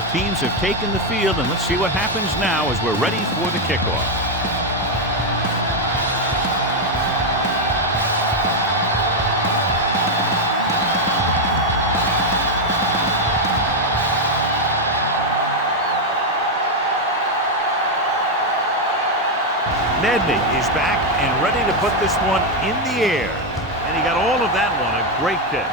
Both teams have taken the field, and let's see what happens now as we're ready for the kickoff. Nedney is back and ready to put this one in the air. And he got all of that one, a great kick.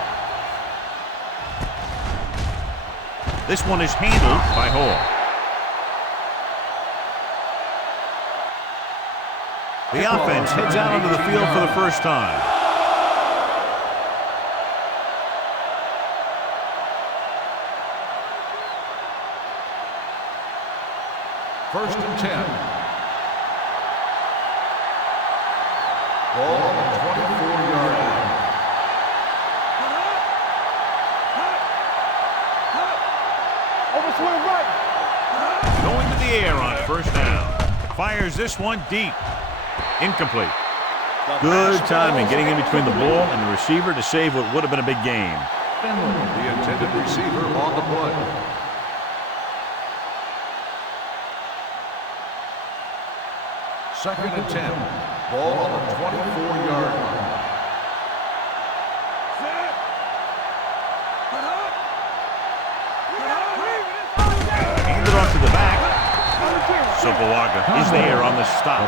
This one is handled by Hall. The offense heads out onto the field for the first time. First and 10. Ball on the 24-yard line. Overswing right. Going to the air on first down. Fires this one deep. Incomplete. Good timing getting in between the ball and the receiver to save what would have been a big game. The intended receiver on the play. Second and 10. Ball on the 24-yard line. Handed off to the back. Sopoaga is there on the stop.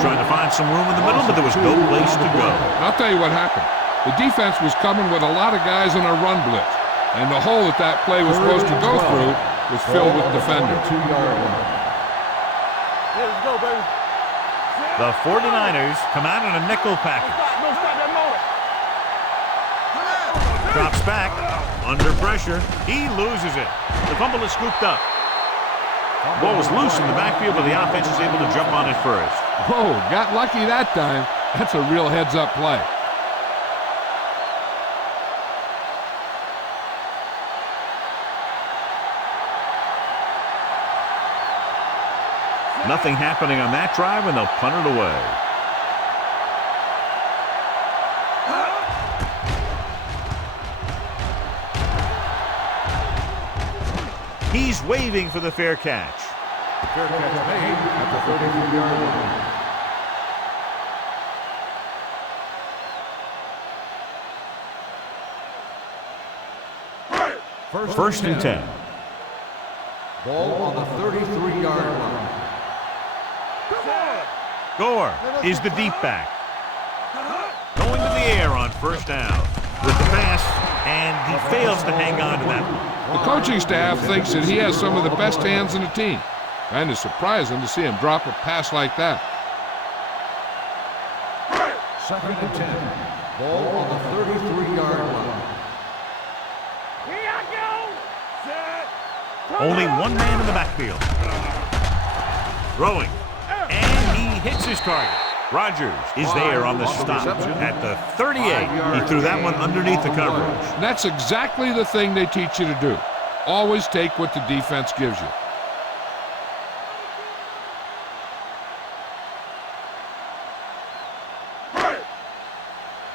Trying to find some room in the middle, but there was no place to go. I'll tell you what happened. The defense was coming with a lot of guys in a run blitz, and the hole that play was supposed to go through was filled with defenders. Let's go, baby. The 49ers come out in a nickel package. Drops back. Under pressure. He loses it. The fumble is scooped up. Ball was loose in the backfield, but the offense is able to jump on it first. Oh, got lucky that time. That's a real heads-up play. Nothing happening on that drive, and they'll punt it away. He's waving for the fair catch. Fair catch made at the 33-yard line. First and 10. Ball on the 33-yard line. Gore is the deep back. Going to the air on first down with the pass, and he fails to hang on to that one. The coaching staff thinks that he has some of the best hands in the team. Kind of surprising to see him drop a pass like that. Second and 10. Ball on the 33-yard line. Here I go. Only one man in the backfield. Throwing. And he hits his target. Rodgers is there on the stop at the 38. He threw that one underneath the coverage. And that's exactly the thing they teach you to do. Always take what the defense gives you.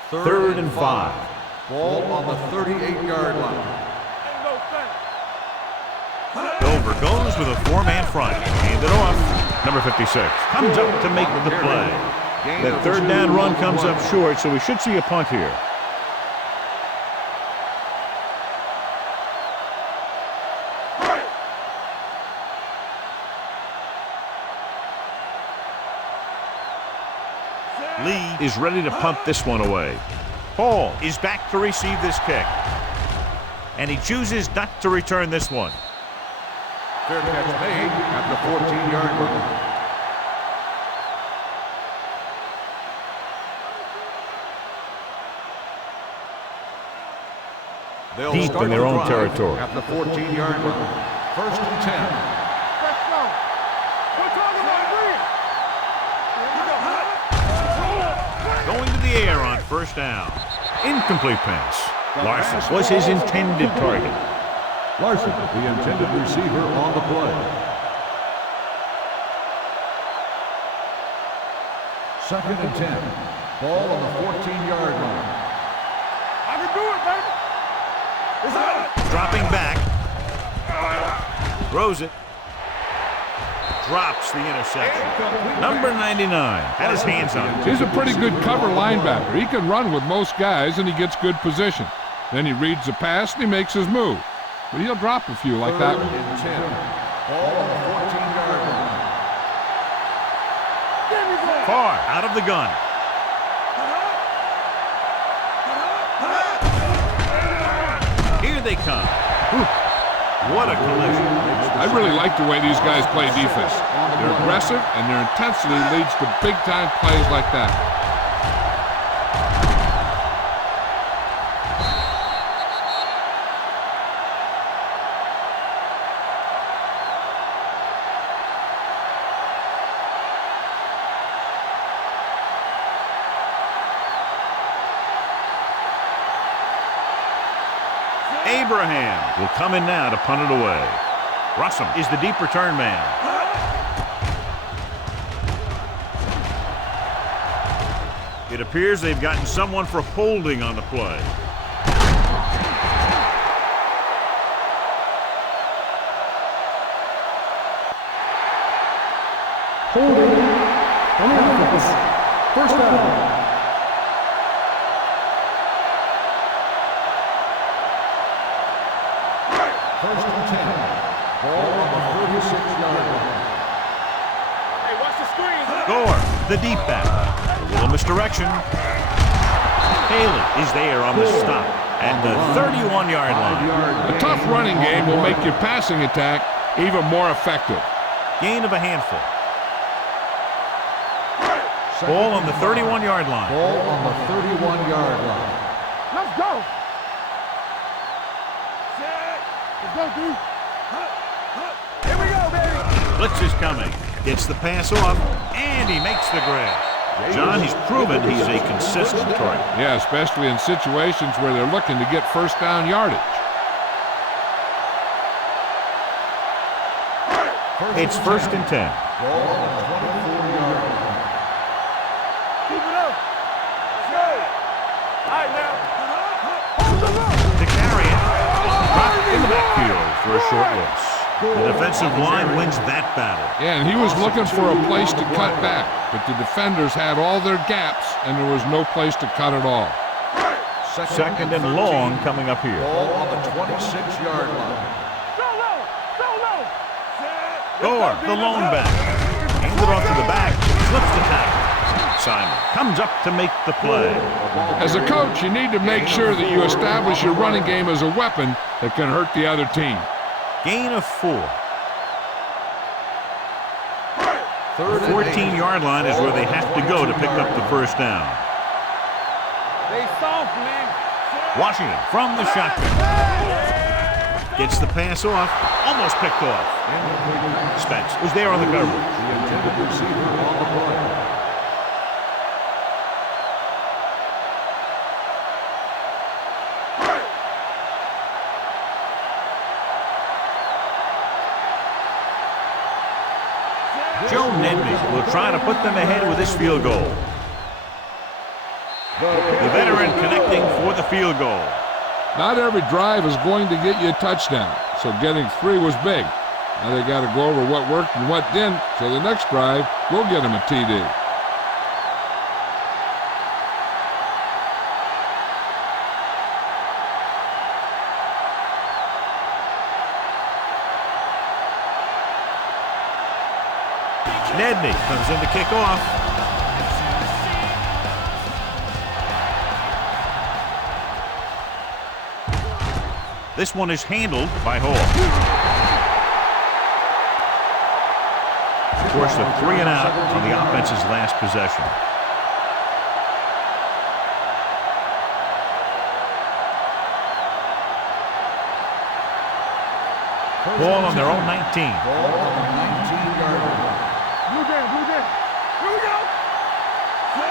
Third and 5. Ball on the 38-yard line. Dover goes with a four-man front. Handed off. Number 56 comes up to make the play. That third down run comes up short, so we should see a punt here. Lee is ready to punt this one away. Hall is back to receive this kick. And he chooses not to return this one. Fair catch made at the 14-yard line. Deep in their own territory. At the 14-yard line. First and 10. Let's go. We're talking about green. Going to the air on first down. Incomplete pass. Larson was his intended target. Larson, the intended receiver on the play. Second and 10. Ball on the 14-yard line. I can do it, baby. Dropping back. Throws it. Drops the interception. Number 99 had his hands on it. He's a pretty good cover linebacker. He can run with most guys, and he gets good position. Then he reads the pass, and he makes his move. But he'll drop a few like that one. 10. Ball on the 14-yard line. Far out of the gun. Here they come. Whew. What a collision. I really like the way these guys play defense. They're aggressive, and their intensity leads to big-time plays like that. Abraham will come in now to punt it away. Russell is the deep return man. It appears they've gotten someone for holding on the play. Holding on the offense. First down. First and 10. Ball on the 36-yard line. Hey, watch the screen. Gore, the deep back. A little misdirection. Haley is there on the stop at the 31-yard line. A tough running game will make your passing attack even more effective. Gain of a handful. Ball on the 31-yard line. Ball on the 31-yard line. Let's go. Let's go, dude. Here we go, baby. Blitz is coming. Gets the pass off, and he makes the grab. John, he's proven he's a consistent target. Yeah, especially in situations where they're looking to get first down yardage. It's first and 10. Ball on the 24-yard line. Keep it up. Let's go. All right, now. Hold the rope. To carry it, dropped in the backfield for a short loss. The defensive line wins that battle. Yeah, and he was looking for a place to cut back, but the defenders had all their gaps, and there was no place to cut at all. Second and long coming up here. Ball on the 26-yard line. Go low. Go low. Gore, the lone back. Hands it off to the back. Slips the tackle. Simon comes up to make the play. As a coach, you need to make sure that you establish your running game as a weapon that can hurt the other team. Gain of 4. Third The and 14-yard line is where they have to go to pick up the first down. They soft, man. Washington from the shotgun. Gets the pass off. Almost picked off. Spence was there on the coverage. The intended receiver on the play. Joe Nedney will try to put them ahead with this field goal. The veteran connecting for the field goal. Not every drive is going to get you a touchdown, so getting 3 was big. Now they got to go over what worked and what didn't, so the next drive will get them a TD. Nedney comes in to kick off. This one is handled by Hall. Forced a 3 and out on the offense's last possession. Ball on their own 19. Ball on the 19-yard line. Blue down, blue down. Here we go.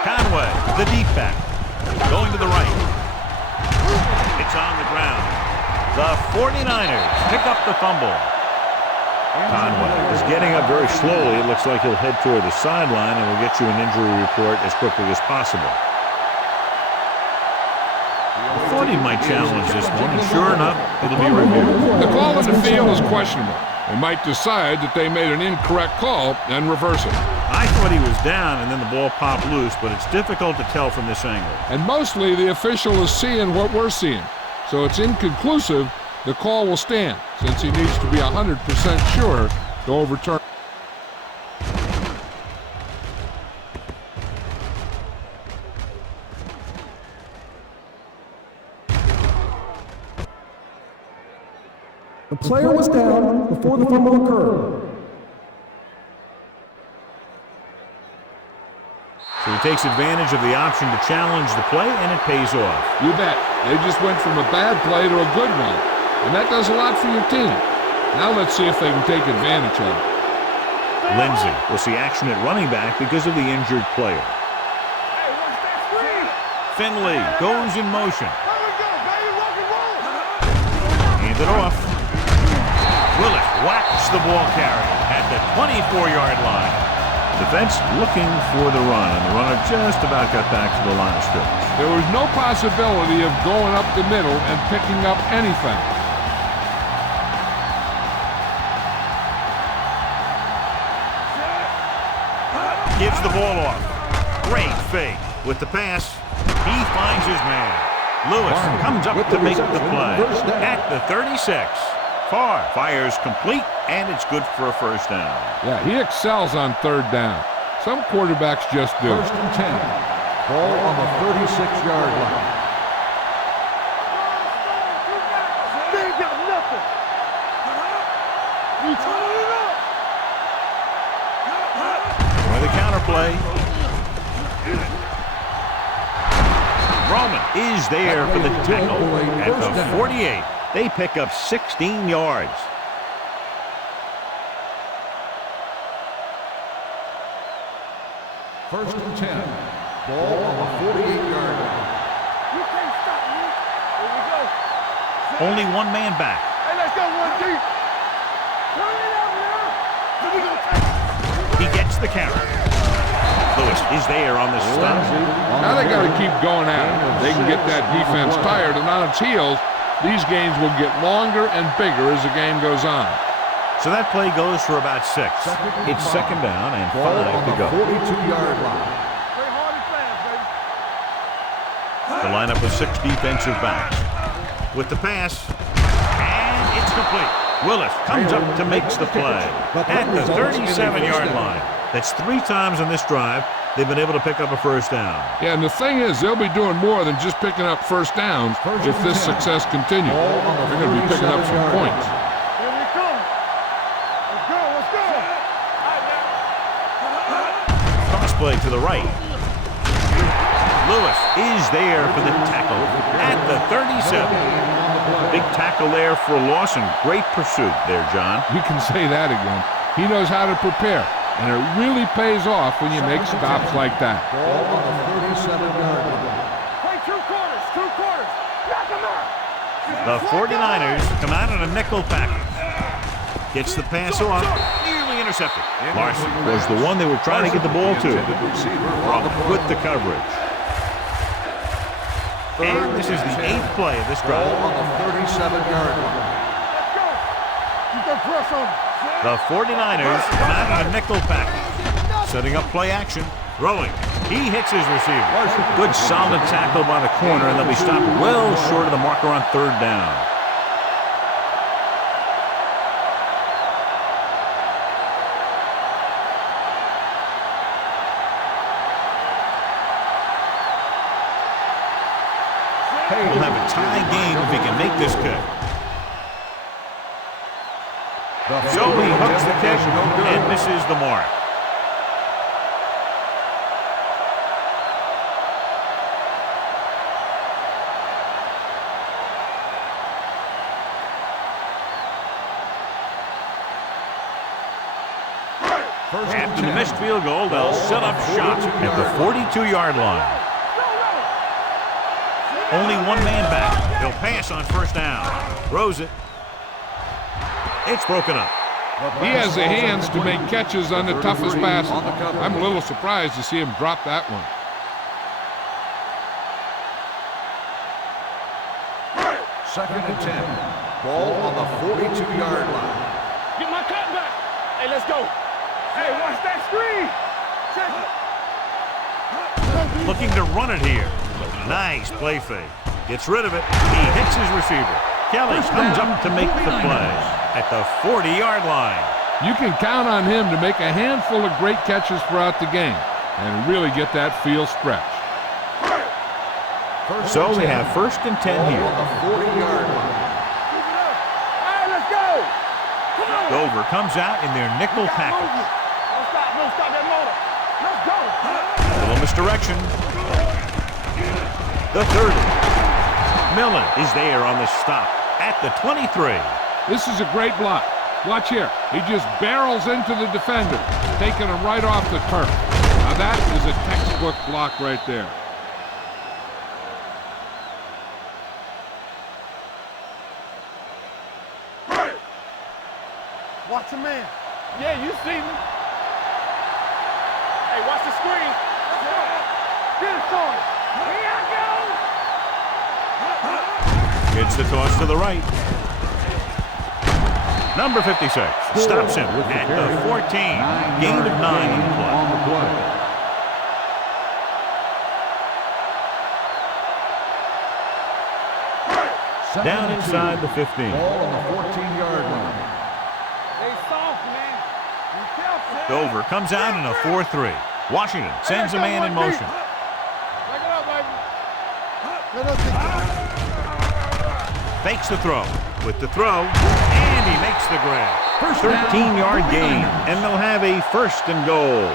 Conway, the deep back, going to the right. It's on the ground. The 49ers pick up the fumble. Conway is getting up very slowly. It looks like he'll head toward the sideline, and we'll get you an injury report as quickly as possible. I thought he might challenge this one, and sure enough, it'll be reviewed. The call in the field is questionable. They might decide that they made an incorrect call and reverse it. I thought he was down and then the ball popped loose, but it's difficult to tell from this angle. And mostly the official is seeing what we're seeing. So it's inconclusive. The call will stand since he needs to be 100% sure to overturn. The player was down before the fumble occurred. So he takes advantage of the option to challenge the play, and it pays off. You bet. They just went from a bad play to a good one. And that does a lot for your team. Now let's see if they can take advantage of it. Lindsay will see action at running back because of the injured player. Hey, what's that screen? Finley goes in motion. There we go, baby, rock and roll. Hand it off. Willis whacks the ball carrier at the 24-yard line. Defense looking for the run, and the runner just about got back to the line of scrimmage. There was no possibility of going up the middle and picking up anything. Gives the ball off. Great fake. With the pass, he finds his man. Lewis comes up to make the play at the 36. Farr fires complete, and it's good for a first down. Yeah, he excels on third down. Some quarterbacks just do. 1st and 10. Ball on the 36-yard line. They ain't got nothing. We turning it up. With a counter play. Roman is there for the tackle at the 48. They pick up 16 yards. First and 10. Ball on the 48-yard line. You can't stop me. Here we go. Only one man back. Hey, let's go one deep. Turn it up now. So we gonna take it. He gets the carry. Lewis is there on the stop. Now they got to keep going at it. They can get that defense tired and on its heels. These games will get longer and bigger as the game goes on. So that play goes for about 6. It's second down and 5 to go. 42-yard line. Play hard and fast, baby. The lineup of 6 defensive backs. With the pass, and it's complete. Willis comes up to makes the play at the 37-yard line. That's 3 times in this drive they've been able to pick up a first down. Yeah, and the thing is, they'll be doing more than just picking up first downs if this success continues. They're going to be picking up some points. Here we come. Let's go, let's go. All right, now. Cross play to the right. Lewis is there for the tackle at the 37. Big tackle there for a loss and great pursuit there, John. You can say that again. He knows how to prepare, and it really pays off when you make stops like that. Ball on the 37-yard line. Play 2 quarters, 2 quarters. Knock him out. The 49ers come out in a nickel package. Gets the pass off, nearly intercepted. Larson was the one they were trying to get the ball to. With the coverage. And this is the 8th play of this drive. Ball on the 37-yard line. Let's go. You can press on him. The 49ers come out in a nickel package. Setting up play action. Throwing. He hits his receiver. Good solid tackle by the corner, and they'll be stopped well short of the marker on 3rd down. We'll have a tie game if he can make this kick. So he hooks the kick and misses the mark. After the missed field goal, they'll set up shop at the 42-yard line. Only one man back. He'll pass on 1st down. Throws it. It's broken up. He has the hands to make catches on the toughest passes. I'm a little surprised to see him drop that one. 2nd and 10. Ball on the 42-yard line. Get my Hey, let's go. Hey, watch that screen. Check it. Looking to run it here. Nice play fake. Gets rid of it. He hits his receiver. Kelly comes up to make the play at the 40-yard line. You can count on him to make a handful of great catches throughout the game and really get that field stretch. So they have 1st and 10 here. On the 40-yard line. Hey, let's go. Come on. Dover comes out in their nickel package. Don't stop that motor. Let's go. A little misdirection. The 30. Millen is there on the stop at the 23. This is a great block. Watch here. He just barrels into the defender, taking him right off the turf. Now that is a textbook block right there. Watch a man. Yeah, you see me. Hey, watch the screen. Get it on. Here I go. Gets the toss to the right. Number 56 stops him at the 14. Gain of 9 on the play. Down inside the 15. Ball on the 14-yard line. Hey, soft, man. Be careful. Dover comes out in a 4-3. Washington sends a man in motion. Back it up, baby. Fakes the throw. With the throw, and he makes the grab. 13-yard gain, and they'll have a 1st and goal.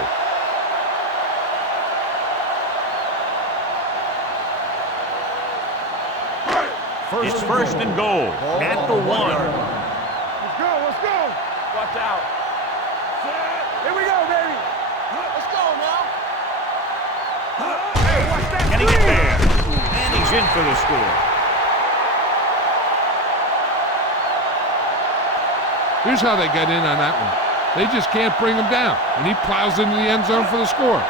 It's 1st and goal at the 1. Let's go. Watch out. Here we go, baby. Let's go now. Hey, watch that. Can he get there? And he's in for the score. Here's how they get in on that one. They just can't bring him down, and he plows into the end zone for the score.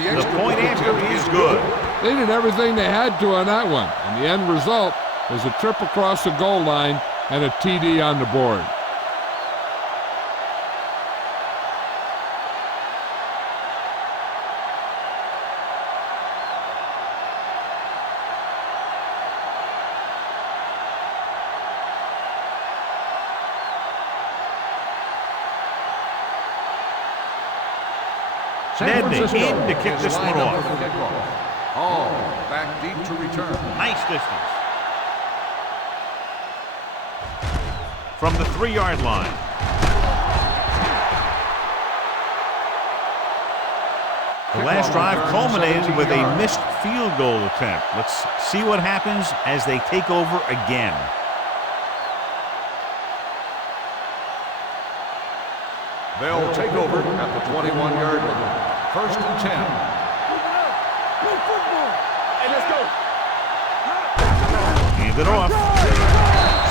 The point after is good. They did everything they had to on that one, and the end result was a trip across the goal line and a TD on the board. Nedney in to kick this one off. Oh, back deep to return. Nice distance. From the 3-yard line. The last drive culminated with a missed field goal attempt. Let's see what happens as they take over again. They'll take over at the 21-yard line. 1st and 10. Go football. Hey, let's go. Hand it off.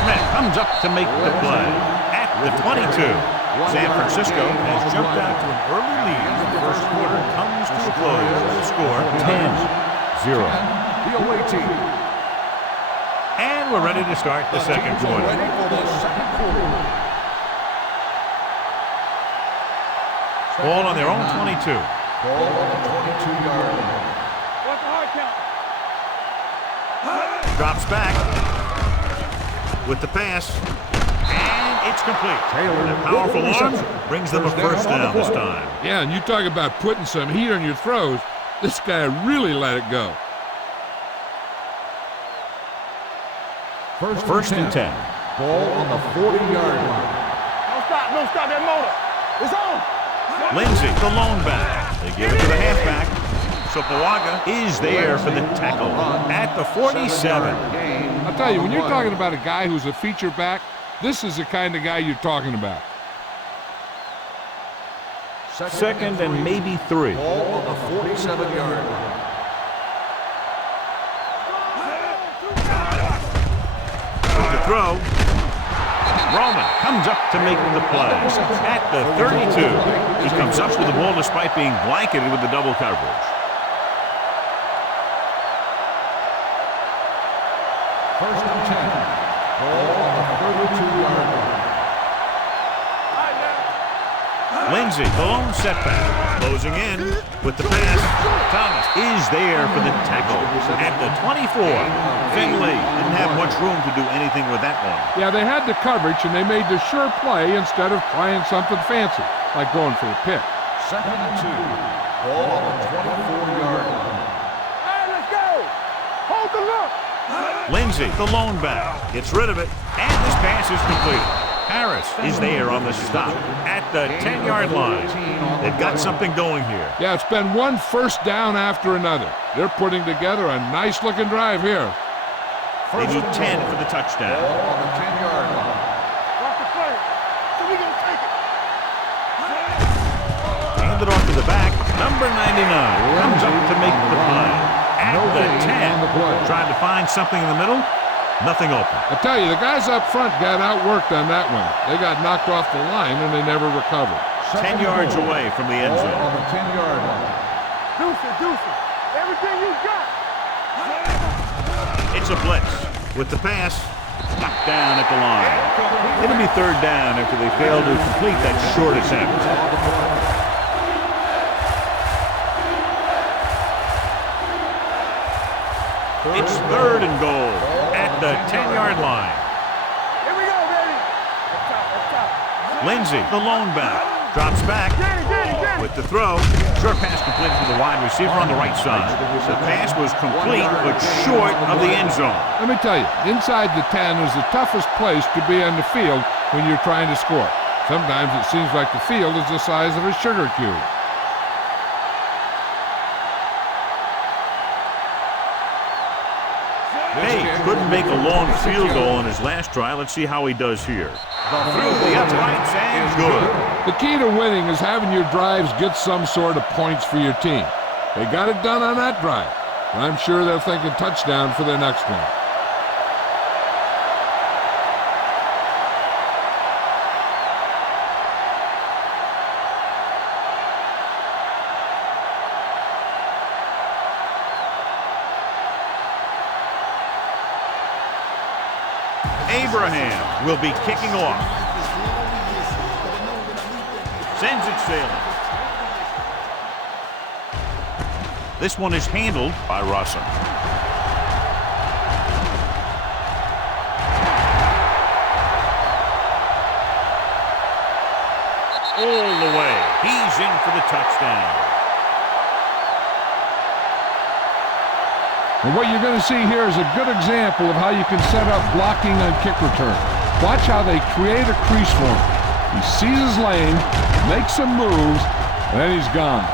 Smith comes up to make the play at the 22. San Francisco has jumped out to an early lead as the first quarter comes to a close. The score 10-0. The away team. And we're ready to start the second Teams are quarter. ready for the second quarter. Ball on their own 22. Ball on the 22-yard line. Watch the hard count. Drops back with the pass. And it's complete. The powerful arm brings them a first down this time. Yeah, and you talk about putting some heat on your throws. This guy really let it go. First and 10. Ball on the 40-yard line. Don't stop that motor. It's on. Lindsay, the lone back. They give it to the halfback. So Bawaga is there for the tackle at the 47. I'll tell you, when you're talking about a guy who's a feature back, this is the kind of guy you're talking about. Second and maybe 3. Ball on the 47-yard line. The throw. Roman comes up to make the play at the 32. He comes up with the ball despite being blanketed with the double coverage. First and 10. Ball on the 32-yard line. Lindsay, the lone setback, closing in with the pass. Thomas is there for the tackle at the 24. Finley didn't have much room to do anything with that one. Yeah, they had the coverage, and they made the sure play instead of trying something fancy, like going for a pick. Second and 2. Ball on the 24-yard line. Hey, let's go. Hold the look. Lindsay, the lone back, gets rid of it, and this pass is completed. Harris is there on the stop at the 10-yard line. They've got something going here. Yeah, it's been one first down after another. They're putting together a nice-looking drive here. They need 10 for the touchdown. Ball on the 10-yard line. Watch the play. So we gonna take it. Hand it off to the back. Number 99 comes up to make the play at the 10. Trying to find something in the middle. Nothing open. I tell you, the guys up front got outworked on that one. They got knocked off the line, and they never recovered. 10 yards away from the end Ball zone. on the 10-yard line. Deuce it. Everything you got. It's a blitz with the pass. Knocked down at the line. It'll be third down after they fail to complete that short attempt. It's third and goal at the 10-yard line. Here we go, baby. Up top. Lindsay, the lone back, drops back Get it. with the throw. Short pass completed to the wide receiver on the right side. The pass was complete but short of the end zone. Let me tell you, inside the 10 is the toughest place to be on the field when you're trying to score. Sometimes it seems like the field is the size of a sugar cube. Page couldn't make a long field goal in his last try. Let's see how he does here. Through the uprights and good. The key to winning is having your drives get some sort of points for your team. They got it done on that drive, and I'm sure they're thinking touchdown for their next one. Abraham will be kicking off. Sends it sailing. This one is handled by Russell. All the way. He's in for the touchdown. And what you're going to see here is a good example of how you can set up blocking on kick return. Watch how they create a crease for him. He sees his lane, makes some moves, and then he's gone.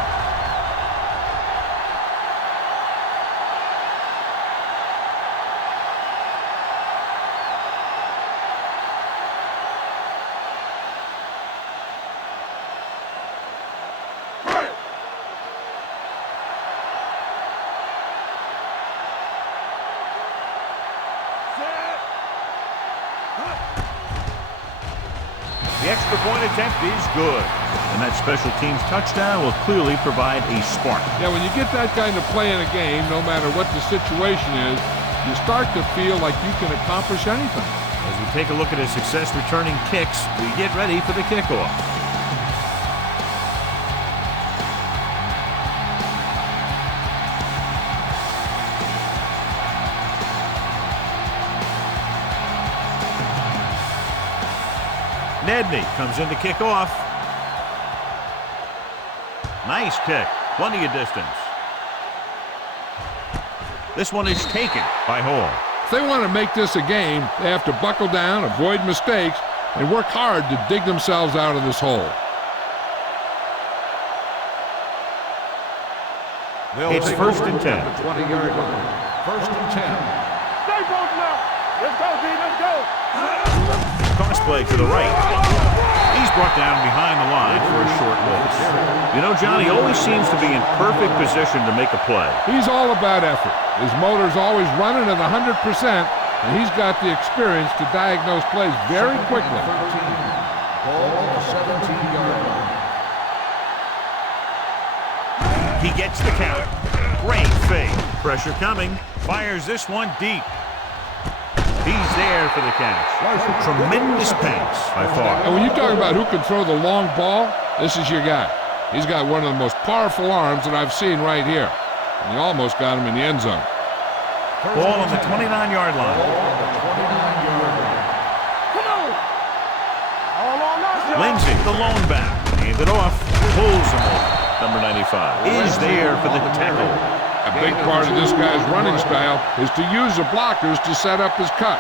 The extra point attempt is good. And that special teams touchdown will clearly provide a spark. Yeah, when you get that kind of play in a game, no matter what the situation is, you start to feel like you can accomplish anything. As we take a look at his success returning kicks, we get ready for the kickoff. Nedney comes in to kick off. Nice kick. Plenty of distance. This one is taken by Hall. If they want to make this a game, they have to buckle down, avoid mistakes, and work hard to dig themselves out of this hole. They'll It's take first over and 10. at the 20-yard line. First and 10. Stay both now. Let's go, D. Let's go. Cross play to the right. He's brought down behind the line for a short loss. You know, Johnny always seems to be in perfect position to make a play. He's all about effort. His motor's always running at 100%, and he's got the experience to diagnose plays very quickly. 13. Ball on the 17-yard line. He gets the count. Great fake. Pressure coming. Fires this one deep. He's there for the catch. Tremendous pass by far. And when you talk about who can throw the long ball, this is your guy. He's got one of the most powerful arms that I've seen right here. And he almost got him in the end zone. Ball on the 29-yard line. Come on. All on us, y'all. Lindsay, the lone back. Hand it off. Pulls him off. Number 95 is there for the tackle. A big part of this guy's running style is to use the blockers to set up his cut.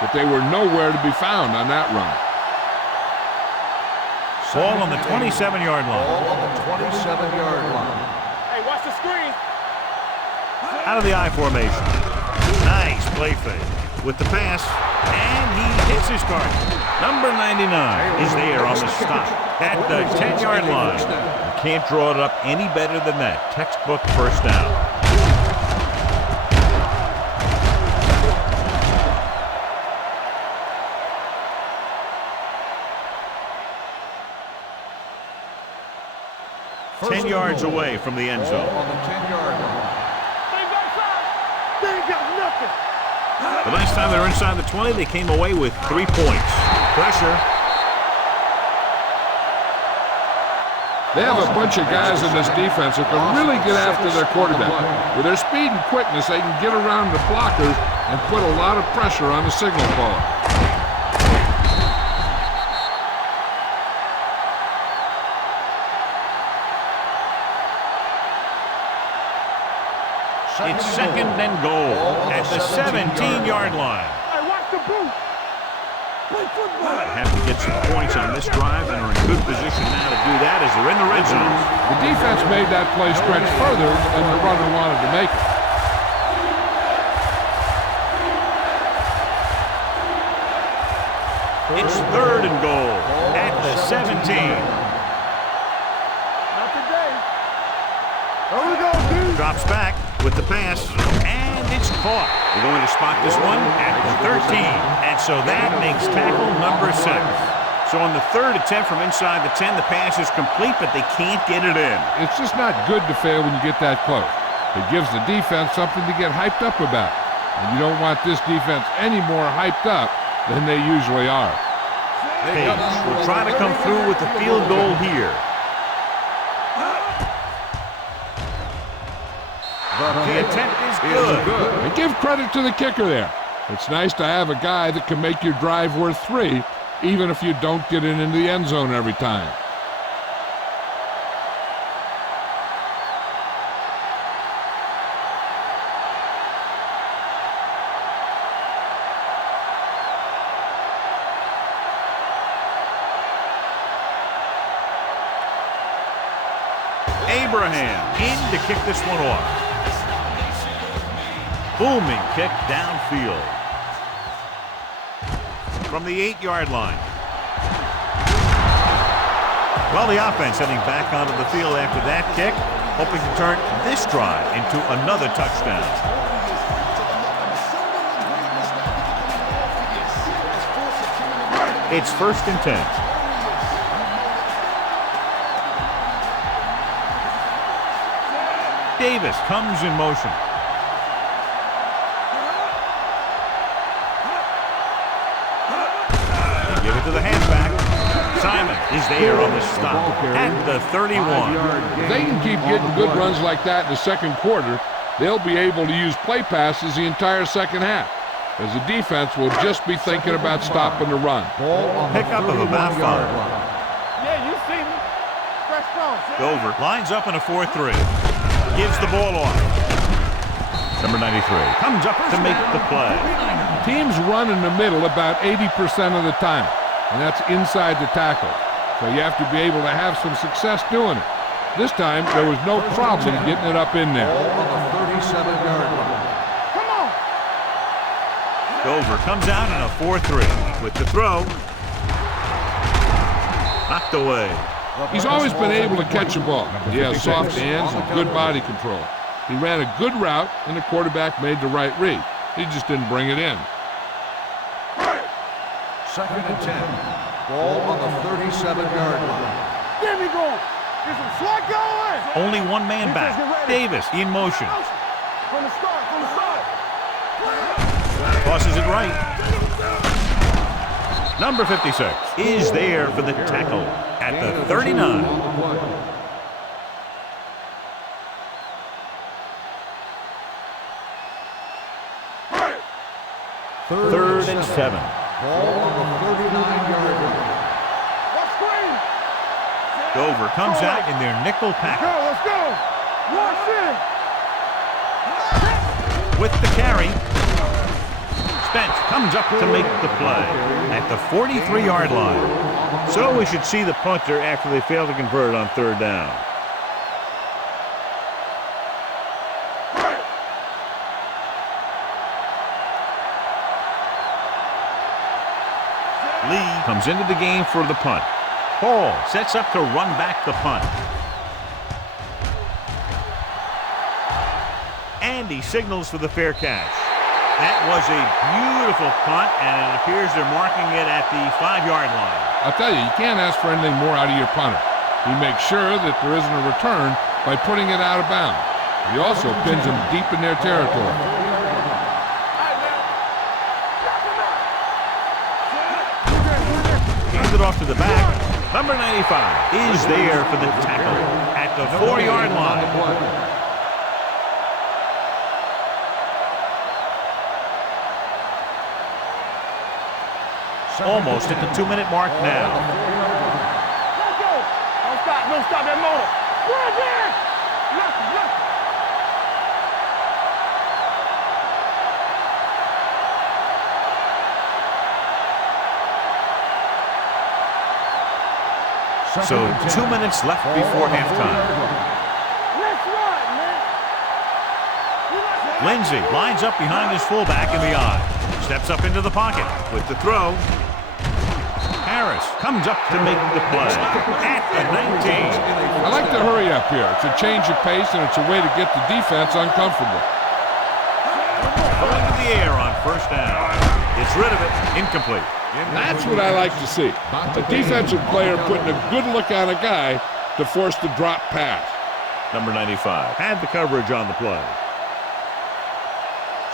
But they were nowhere to be found on that run. Ball on the 27-yard line. Ball on the 27-yard line. Hey, watch the screen. Out of the I formation. Nice play fake with the pass, and he hits his target. Number 99 is there on the stop at the 10-yard line. You can't draw it up any better than that. Textbook first down. First 10 yards away from the end zone. Ball on the 10-yard line. They got outside. They ain't got nothing. The last time they were inside the 20, they came away with 3 points. Pressure. They have a bunch of guys in this defense who can really get after their quarterback. With their speed and quickness, they can get around the blockers and put a lot of pressure on the signal caller. It's second and goal at the 17-yard line. Hey, watch the boot. Play football. Have to get some points on this drive and are in good position now to do that as they're in the red zone. The defense made that play stretch further than the runner wanted to make it. It's third and goal at the 17. Not today. There we go, dude. Drops back with the pass, and it's caught. They're going to spot this one at the 13, and so that makes tackle number 6. So on the third attempt from inside the 10, the pass is complete, but they can't get it in. It's just not good to fail when you get that close. It gives the defense something to get hyped up about. And you don't want this defense any more hyped up than they usually are. Page will try to come through with the field goal here. The attempt is good. And give credit to the kicker there. It's nice to have a guy that can make your drive worth 3, even if you don't get it into the end zone every time. Abraham in to kick this one off. Booming kick downfield. From the 8-yard line. Well, the offense heading back onto the field after that kick, hoping to turn this drive into another touchdown. It's first and 10. Davis comes in motion. They give it to the halfback. Simon is there on the stop at the 31. If they can keep getting good runs like that in the second quarter, they'll be able to use play passes the entire second half, as the defense will just be thinking about stopping the run. Pickup of about 5. Yeah, you see me. Fresh phone. Dover lines up in a 4-3. Gives the ball off. Number 93 comes up to make the play. Teams run in the middle about 80% of the time, and that's inside the tackle. So you have to be able to have some success doing it. This time, there was no problem getting it up in there. Ball on the 37-yard line. Come on. Dover comes out in a 4-3 with the throw. Knocked away. He's always been able to catch a ball. He has soft hands and good body control. He ran a good route, and the quarterback made the right read. He just didn't bring it in. 2nd and 10. Ball on the 37-yard line. There we go. Get some slot going. Only one man back. Davis in motion. From the start, from the start. Tosses it right. Number 56 is there for the tackle at the 39. Third and 7. Ball on the 39-yard line. Let's screen. Dover comes out in their nickel package. Let's go. Watch it. With the carry, Spence comes up to make the play at the 43-yard line. So we should see the punter after they fail to convert on 3rd down. Lee comes into the game for the punt. Hall sets up to run back the punt. And he signals for the fair catch. That was a beautiful punt, and it appears they're marking it at the 5-yard line. I'll tell you, you can't ask for anything more out of your punter. He makes sure that there isn't a return by putting it out of bounds. He also pins them deep in their territory. Hands it off to the back. Number 95 is there for the tackle at the 4-yard line. Almost at the 2-minute mark now. Let's go. Don't stop that motor. Run there. Look. So 2 minutes left before halftime. Let's run, man. Lindsey lines up behind his fullback in the I. Steps up into the pocket with the throw. Harris comes up to make the play at the 19. I like to hurry up here. It's a change of pace, and it's a way to get the defense uncomfortable. Going to the air on 1st down. Gets rid of it. Incomplete. That's what I like to see. A defensive player putting a good look on a guy to force the drop pass. Number 95 had the coverage on the play.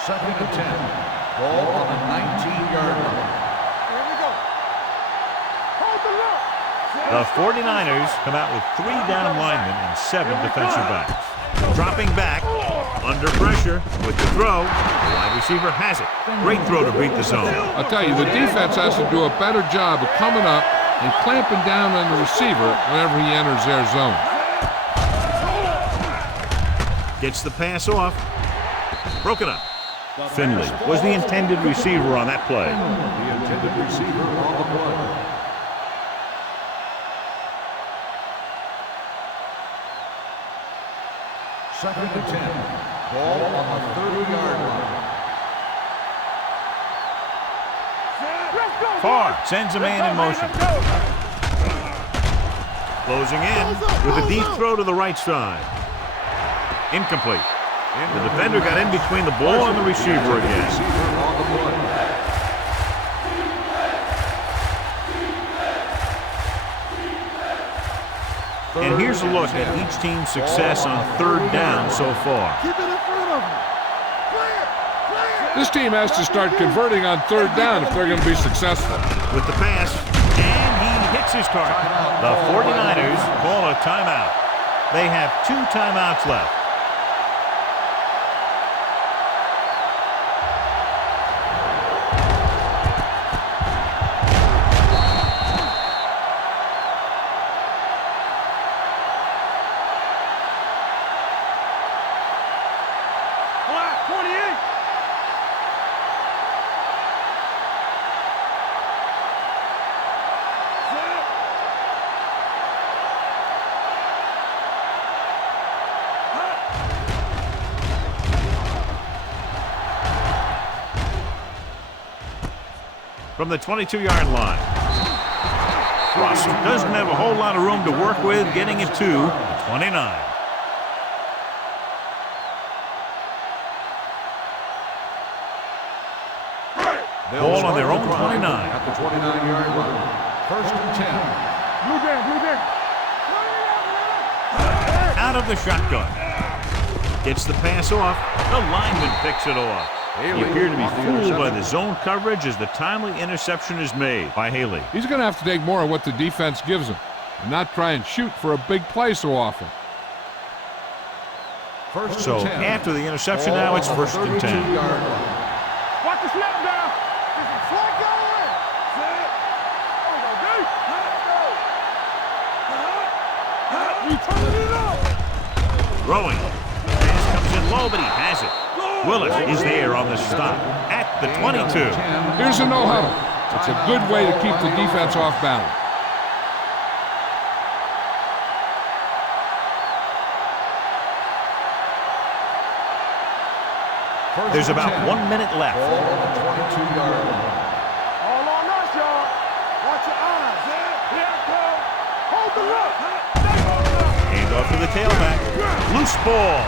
2nd and 10. Ball on the 19-yard line. Here we go. Hold the look. The 49ers come out with 3 down linemen and 7 defensive backs. Dropping back, under pressure with the throw. The wide receiver has it. Great throw to beat the zone. I'll tell you, the defense has to do a better job of coming up and clamping down on the receiver whenever he enters their zone. Gets the pass off. Broken up. Finley was the intended receiver on that play. The intended receiver on the play. Second and 10. Ball on the 30-yard line. Farr sends a man in motion. Closing in with a deep throw to the right side. Incomplete. The defender got in between the ball and the receiver again. Receiver on the play. And here's a look at each team's success on 3rd down so far. Keep it in front of him. Play it. This team has to start converting on 3rd down if they're going to be successful. With the pass, and he hits his target. The 49ers call a timeout. They have 2 timeouts left. from the 22-yard line. Russell doesn't have a whole lot of room to work with, getting it to the 29. Ball on their own 29. At the 29-yard line. 1st and 10. Blue gang. Out of the shotgun. Gets the pass off. The lineman picks it off. He appeared to be fooled by the zone coverage as the timely interception is made by Haley. He's going to have to take more of what the defense gives him and not try and shoot for a big play so often. So after the interception now, it's 1st and 10. Watch the snap down. This is flag going. Set. We turning it up. Throwing. Pass comes in low, but he has it. Willis is there on the stop at the 22. Here's a no-huddle. It's a good way to keep the defense off balance. There's about 1 minute left. Ball on the 22-yard line. All on us, y'all. Watch your eyes. Here it comes. Hold the look. Hand off to the tailback. Loose ball.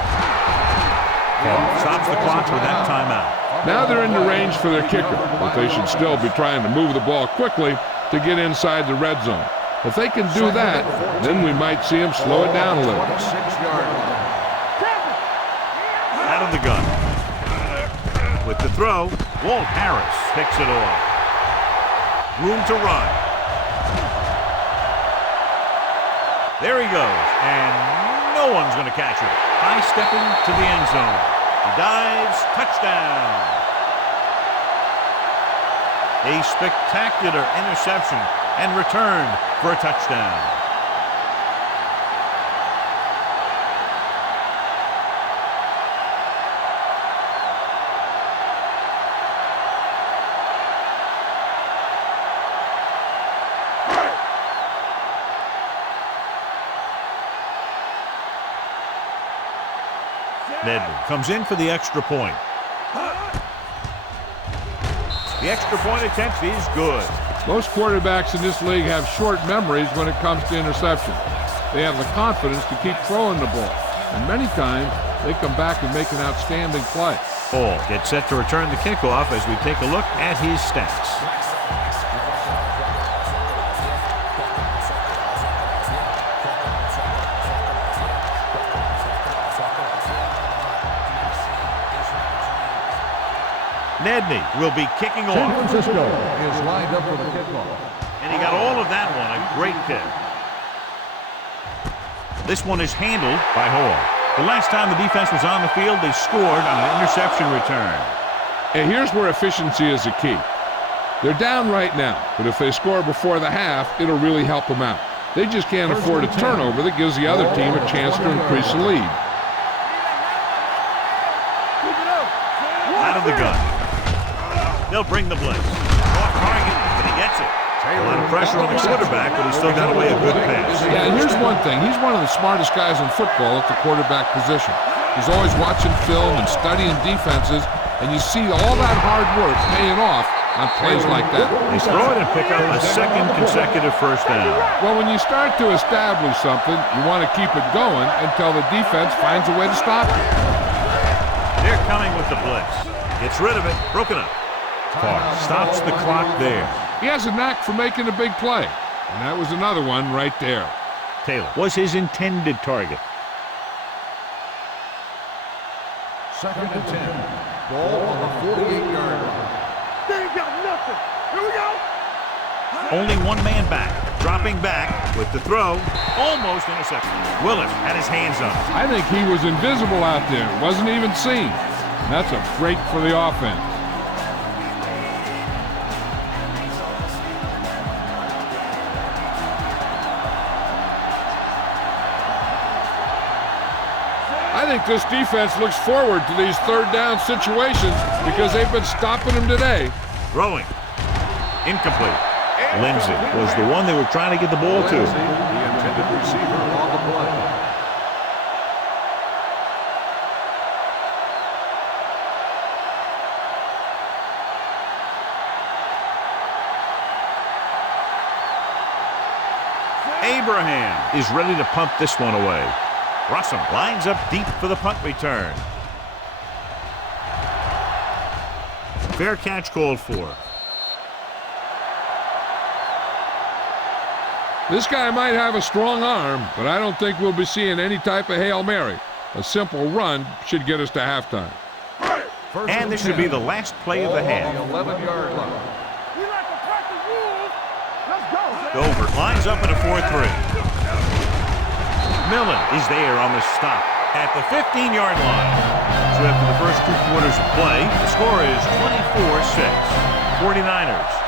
Stops the clock with that timeout. Now they're in the range for their kicker, but they should still be trying to move the ball quickly to get inside the red zone. If they can do that, then we might see them slow it down a little. 26-yard line. Out of the gun. With the throw, Walt Harris picks it off. Room to run. There he goes, and no one's going to catch him. High stepping to the end zone. He dives, touchdown. A spectacular interception and returned for a touchdown. Nedman comes in for the extra point. The extra point attempt is good. Most quarterbacks in this league have short memories when it comes to interception. They have the confidence to keep throwing the ball, and many times they come back and make an outstanding play. Hall gets set to return the kickoff as we take a look at his stats. Nedney will be kicking San off. Francisco is lined up for the kickoff. And he got all of that one. A great kick. This one is handled by Hall. The last time the defense was on the field, they scored on an interception return. And here's where efficiency is the key. They're down right now, but if they score before the half, it'll really help them out. They just can't afford a turnover that gives the other team a chance to increase the lead. Out of the gun. They'll bring the blitz. Off target, but he gets it. A lot of pressure on the quarterback, but he's still got away a good pass. Yeah, and here's one thing. He's one of the smartest guys in football at the quarterback position. He's always watching film and studying defenses, and you see all that hard work paying off on plays like that. They throw it and pick up a second consecutive first down. Well, when you start to establish something, you want to keep it going until the defense finds a way to stop it. They're coming with the blitz. Gets rid of it. Broken up. Clark stops the clock there. He has a knack for making a big play, and that was another one right there. Taylor was his intended target. 2nd and 10. Ball on the 48-yard line. They ain't got nothing. Here we go. Only one man back. Dropping back with the throw. Almost intercepted. Willis had his hands up. I think he was invisible out there. Wasn't even seen. That's a break for the offense. I think this defense looks forward to these third down situations because they've been stopping them today. Throwing. Incomplete. Lindsey was the one they were trying to get the ball to. The intended receiver on the play. Abraham is ready to punt this one away. Russell lines up deep for the punt return. Fair catch called for. This guy might have a strong arm, but I don't think we'll be seeing any type of Hail Mary. A simple run should get us to halftime. And this should be the last play of the half. 11-yard line. We like to practice rules. Let's go. Dover lines up at a 4-3. Millen is there on the stop at the 15-yard line. So after the first 2 quarters of play, the score is 24-6. 49ers.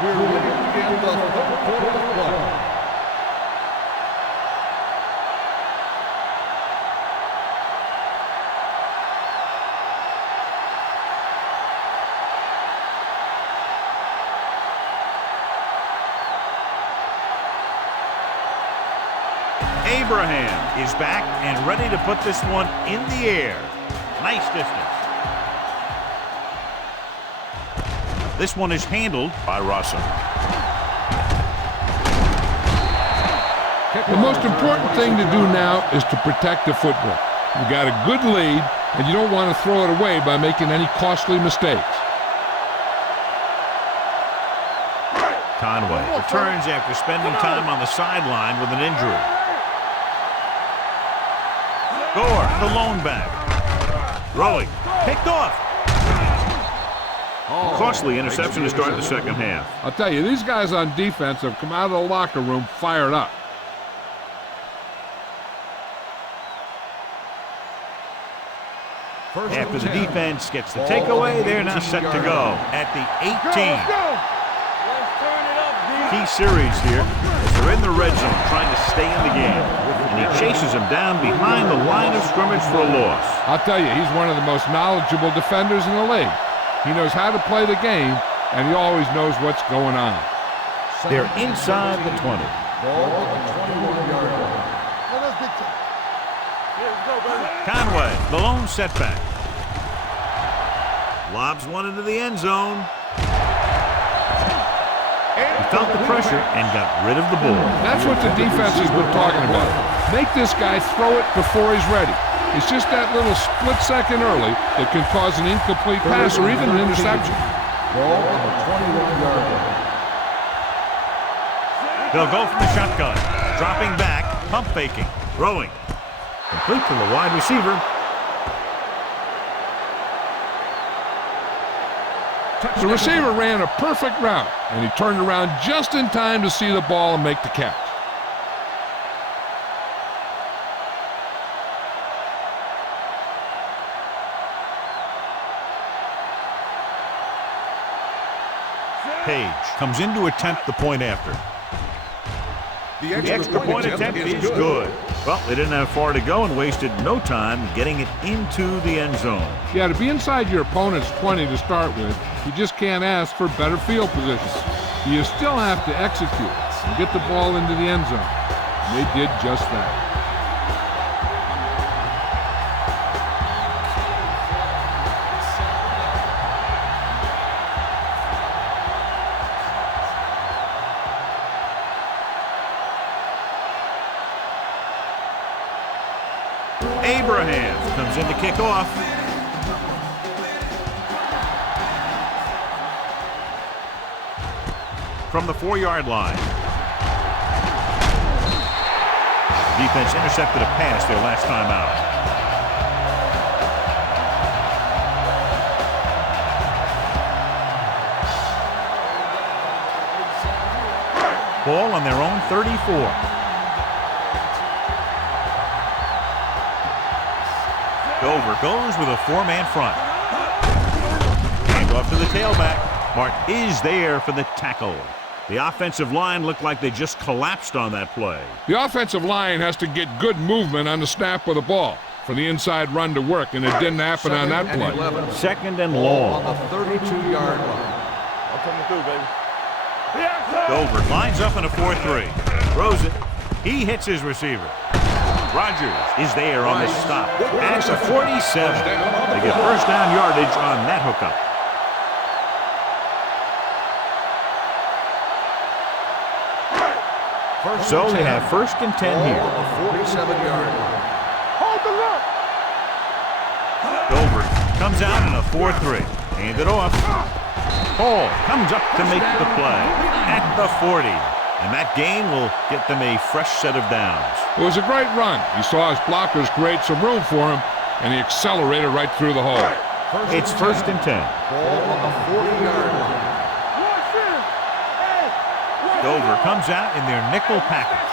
We're ready to begin the third quarter of play. Abraham is back and ready to put this one in the air. Nice distance. This one is handled by Russell. The most important thing to do now is to protect the football. You got a good lead, and you don't want to throw it away by making any costly mistakes. Conway returns after spending time on the sideline with an injury. Gore, the lone back. Throwing. Picked off. Costly interception to start the second half. I'll tell you, these guys on defense have come out of the locker room fired up. After the defense gets the takeaway, they're now set to go at the 18. Key series here as they're in the red zone trying to stay in the game. And he chases him down behind the line of scrimmage for a loss. I'll tell you, he's one of the most knowledgeable defenders in the league. He knows how to play the game, and he always knows what's going on. They're inside the 20. Ball at the 21-yard line. Conway, the lone setback. Lobs one into the end zone. He felt the pressure and got rid of the ball. That's what the defense has been talking about. Make this guy throw it before he's ready. It's just that little split second early that can cause an incomplete pass or even an interception. Ball at the 21-yard line. They'll go from the shotgun. Dropping back, pump faking, throwing. Complete to the wide receiver. The receiver ran a perfect route, and he turned around just in time to see the ball and make the catch. Page comes in to attempt the point after. The extra point attempt is good. Well, they didn't have far to go and wasted no time getting it into the end zone. Yeah, to be inside your opponent's 20 to start with, you just can't ask for better field position. You still have to execute and get the ball into the end zone. And they did just that. Abraham comes in to kick off. From the 4-yard line. Defense intercepted a pass their last time out. Ball on their own 34. Dover goes with a 4-man front. Hand off to the tailback. Martin is there for the tackle. The offensive line looked like they just collapsed on that play. The offensive line has to get good movement on the snap of the ball for the inside run to work, and it didn't happen on that play. 2nd and long. On the 32-yard line. I'm coming through, baby. Dover lines up in a 4-3. Throws it. He hits his receiver. Rogers is there on the stop at the 47. They get first down yardage on that hookup. So they have 1st and 10 here. On the 47-yard line. Hold the look. Dover comes out in a 4-3. Hand it off. Hall comes up to make the play at the 40. And that gain will get them a fresh set of downs. It was a great run. He saw his blockers create some room for him, and he accelerated right through the hole. It's 1st and 10. Ball on the 40-yard line. Dover comes out in their nickel package.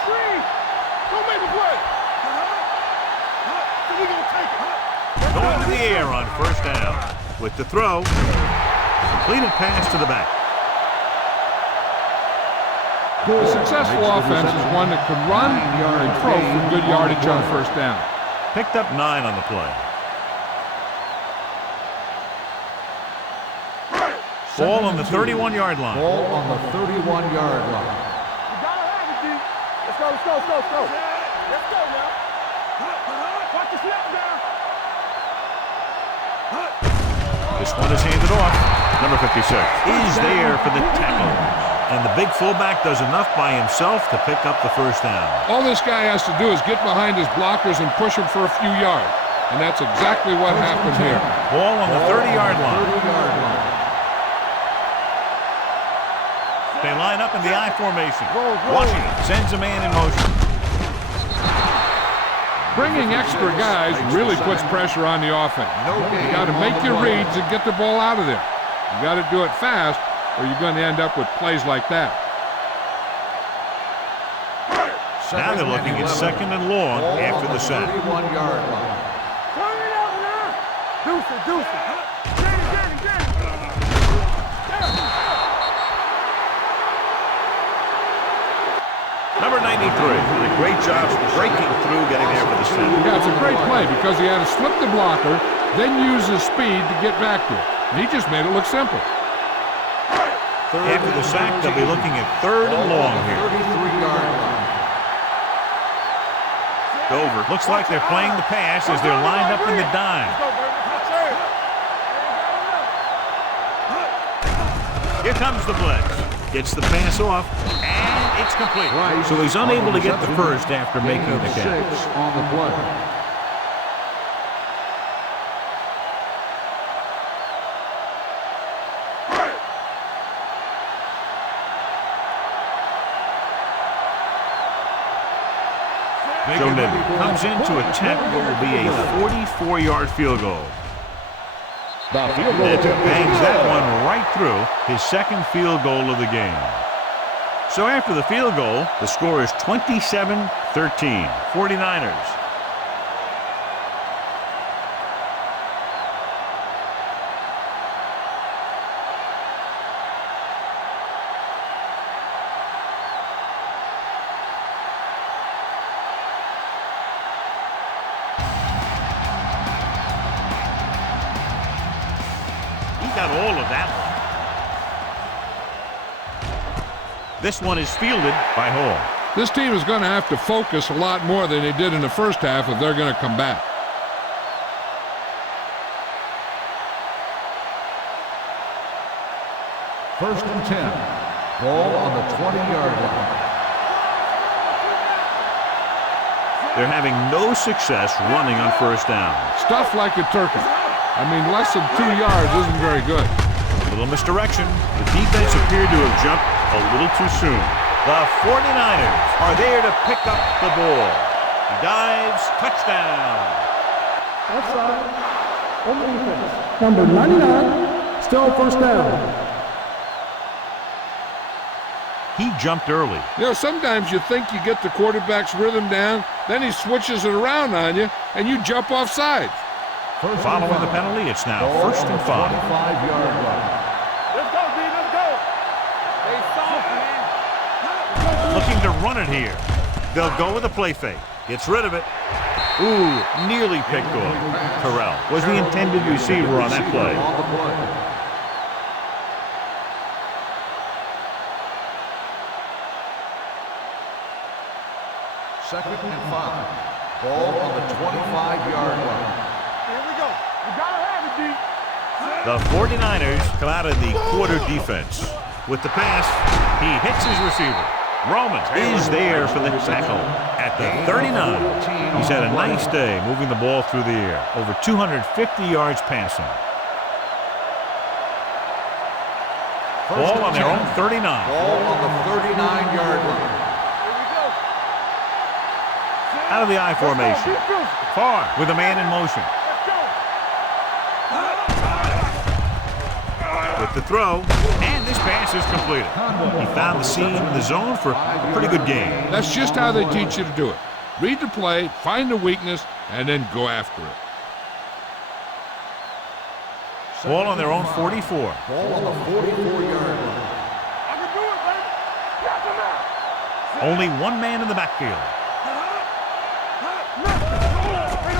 Don't make a play. So we gonna take it. Going to the air on 1st down. With the throw, completed pass to the back. A successful offense is one that can run and throw for good yardage on 1st down. Picked up 9 on the play. Ball on the 31-yard line. Ball on the 31-yard line. You gotta have it, D. Let's go, let's go, let's go, let's go. Let's go now. Watch the snap down. This one is handed off. Number 56 is there for the tackle. And the big fullback does enough by himself to pick up the 1st down. All this guy has to do is get behind his blockers and push him for a few yards. And that's exactly what happened here. Ball on the 30-yard line. 30-yard line. They line up in the I formation. Washington sends a man in motion. Bringing extra guys really puts pressure on the offense. You got to make your reads and get the ball out of there. You got to do it fast, or you're going to end up with plays like that. Now they're looking at 2nd and long after the sack. 31-yard line. Turn it out now. Deuce it, deuce it. Get it. Number 93 did a great job breaking through, getting there for the sack. Yeah, it's a great play because he had to slip the blocker, then use his speed to get back to it. And he just made it look simple. After the sack, they'll be looking at 3rd and long here. 33-yard line. Dover looks like they're playing the pass as they're lined up in the dime. Here comes the blitz. Gets the pass off, and it's complete. So he's unable to get the 1st after making the catch. 6 on the play. Joe Nibby comes in to attempt what will be a 44-yard field goal. Nibby bangs that one right through, his 2nd field goal of the game. So after the field goal, the score is 27-13, 49ers. Got all of that one. This one is fielded by Hall. This team is going to have to focus a lot more than they did in the 1st half if they're going to come back. First and 10. Ball on the 20-yard line. They're having no success running on 1st down. Stuff like a turkey. I mean, less than 2 yards isn't very good. A little misdirection. The defense appeared to have jumped a little too soon. The 49ers are there to pick up the ball. He dives, touchdown. Offside. On the defense. Number 99, still 1st down. He jumped early. You know, sometimes you think you get the quarterback's rhythm down, then he switches it around on you, and you jump off sides. Following the penalty, it's now 1st and 5. 25-yard line. Let's go, D, let's go. They soft, man. Looking to run it here. They'll go with a play fake. Gets rid of it. Ooh, nearly picked off. Terrell was the intended receiver on that play. On the play. Second and 5. Ball on the 25-yard line. Here we go. You gotta have it, D. The 49ers come out of the quarter defense. With the pass, he hits his receiver. Roman is there for the tackle at the 39. He's had a nice day moving the ball through the air. Over 250 yards passing. Ball on their own 39. Ball on the 39-yard line. Out of the I formation. Far with a man in motion. With the throw, and this pass is completed. He found the seam in the zone for a pretty good game. That's just how they teach you to do it. Read the play, find the weakness, and then go after it. Ball on their own 44. Ball on the 44-yard line. Only one man in the backfield.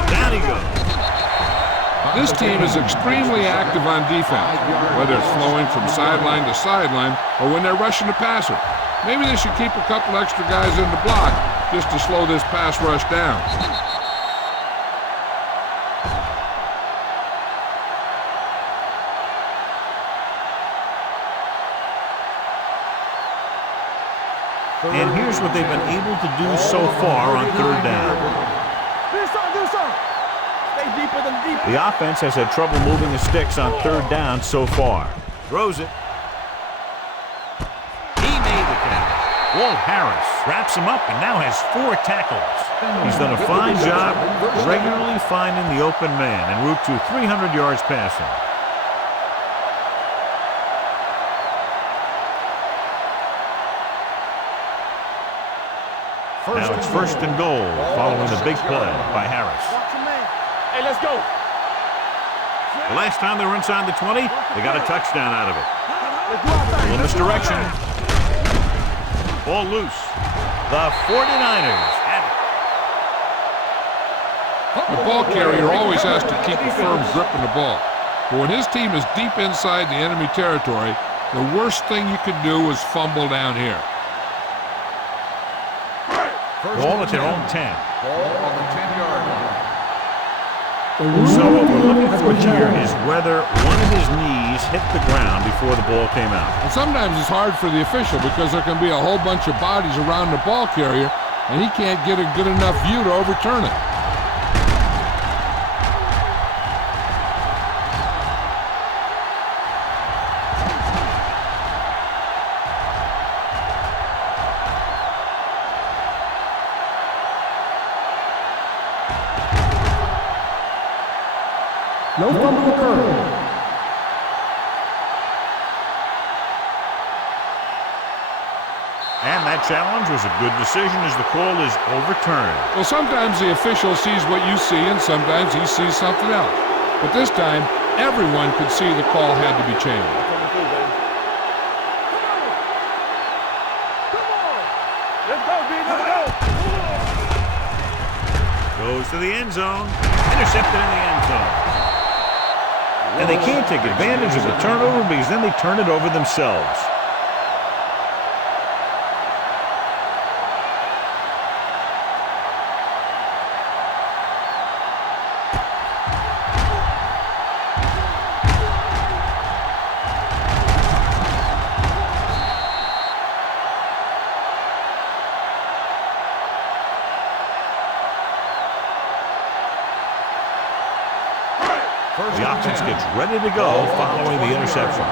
Down he goes. This team is extremely active on defense, whether it's flowing from sideline to sideline or when they're rushing the passer. Maybe they should keep a couple extra guys in the block just to slow this pass rush down. And here's what they've been able to do so far on third down. The offense has had trouble moving the sticks on third down so far. Throws it. He made the catch. Walt Harris wraps him up and now has 4 tackles. He's done a fine job regularly finding the open man en route to 300 yards passing. Now it's first and goal following the big play by Harris. Hey, let's go. The last time they were inside the 20, they got a touchdown out of it. A little misdirection. Ball loose. The 49ers have it. The ball carrier always has to keep a firm grip on the ball. But when his team is deep inside the enemy territory, the worst thing you could do is fumble down here. Ball at their own 10. Ball on the 10-yard line. So what we're looking for here is whether one of his knees hit the ground before the ball came out. And sometimes it's hard for the official because there can be a whole bunch of bodies around the ball carrier, and he can't get a good enough view to overturn it. No fumble occurred. And that challenge was a good decision as the call is overturned. Well, sometimes the official sees what you see, and sometimes he sees something else. But this time, everyone could see the call had to be changed. Goes to the end zone. Intercepted in the end zone. And they can't take advantage of the turnover because then they turn it over themselves. The offense gets ready to go following the interception.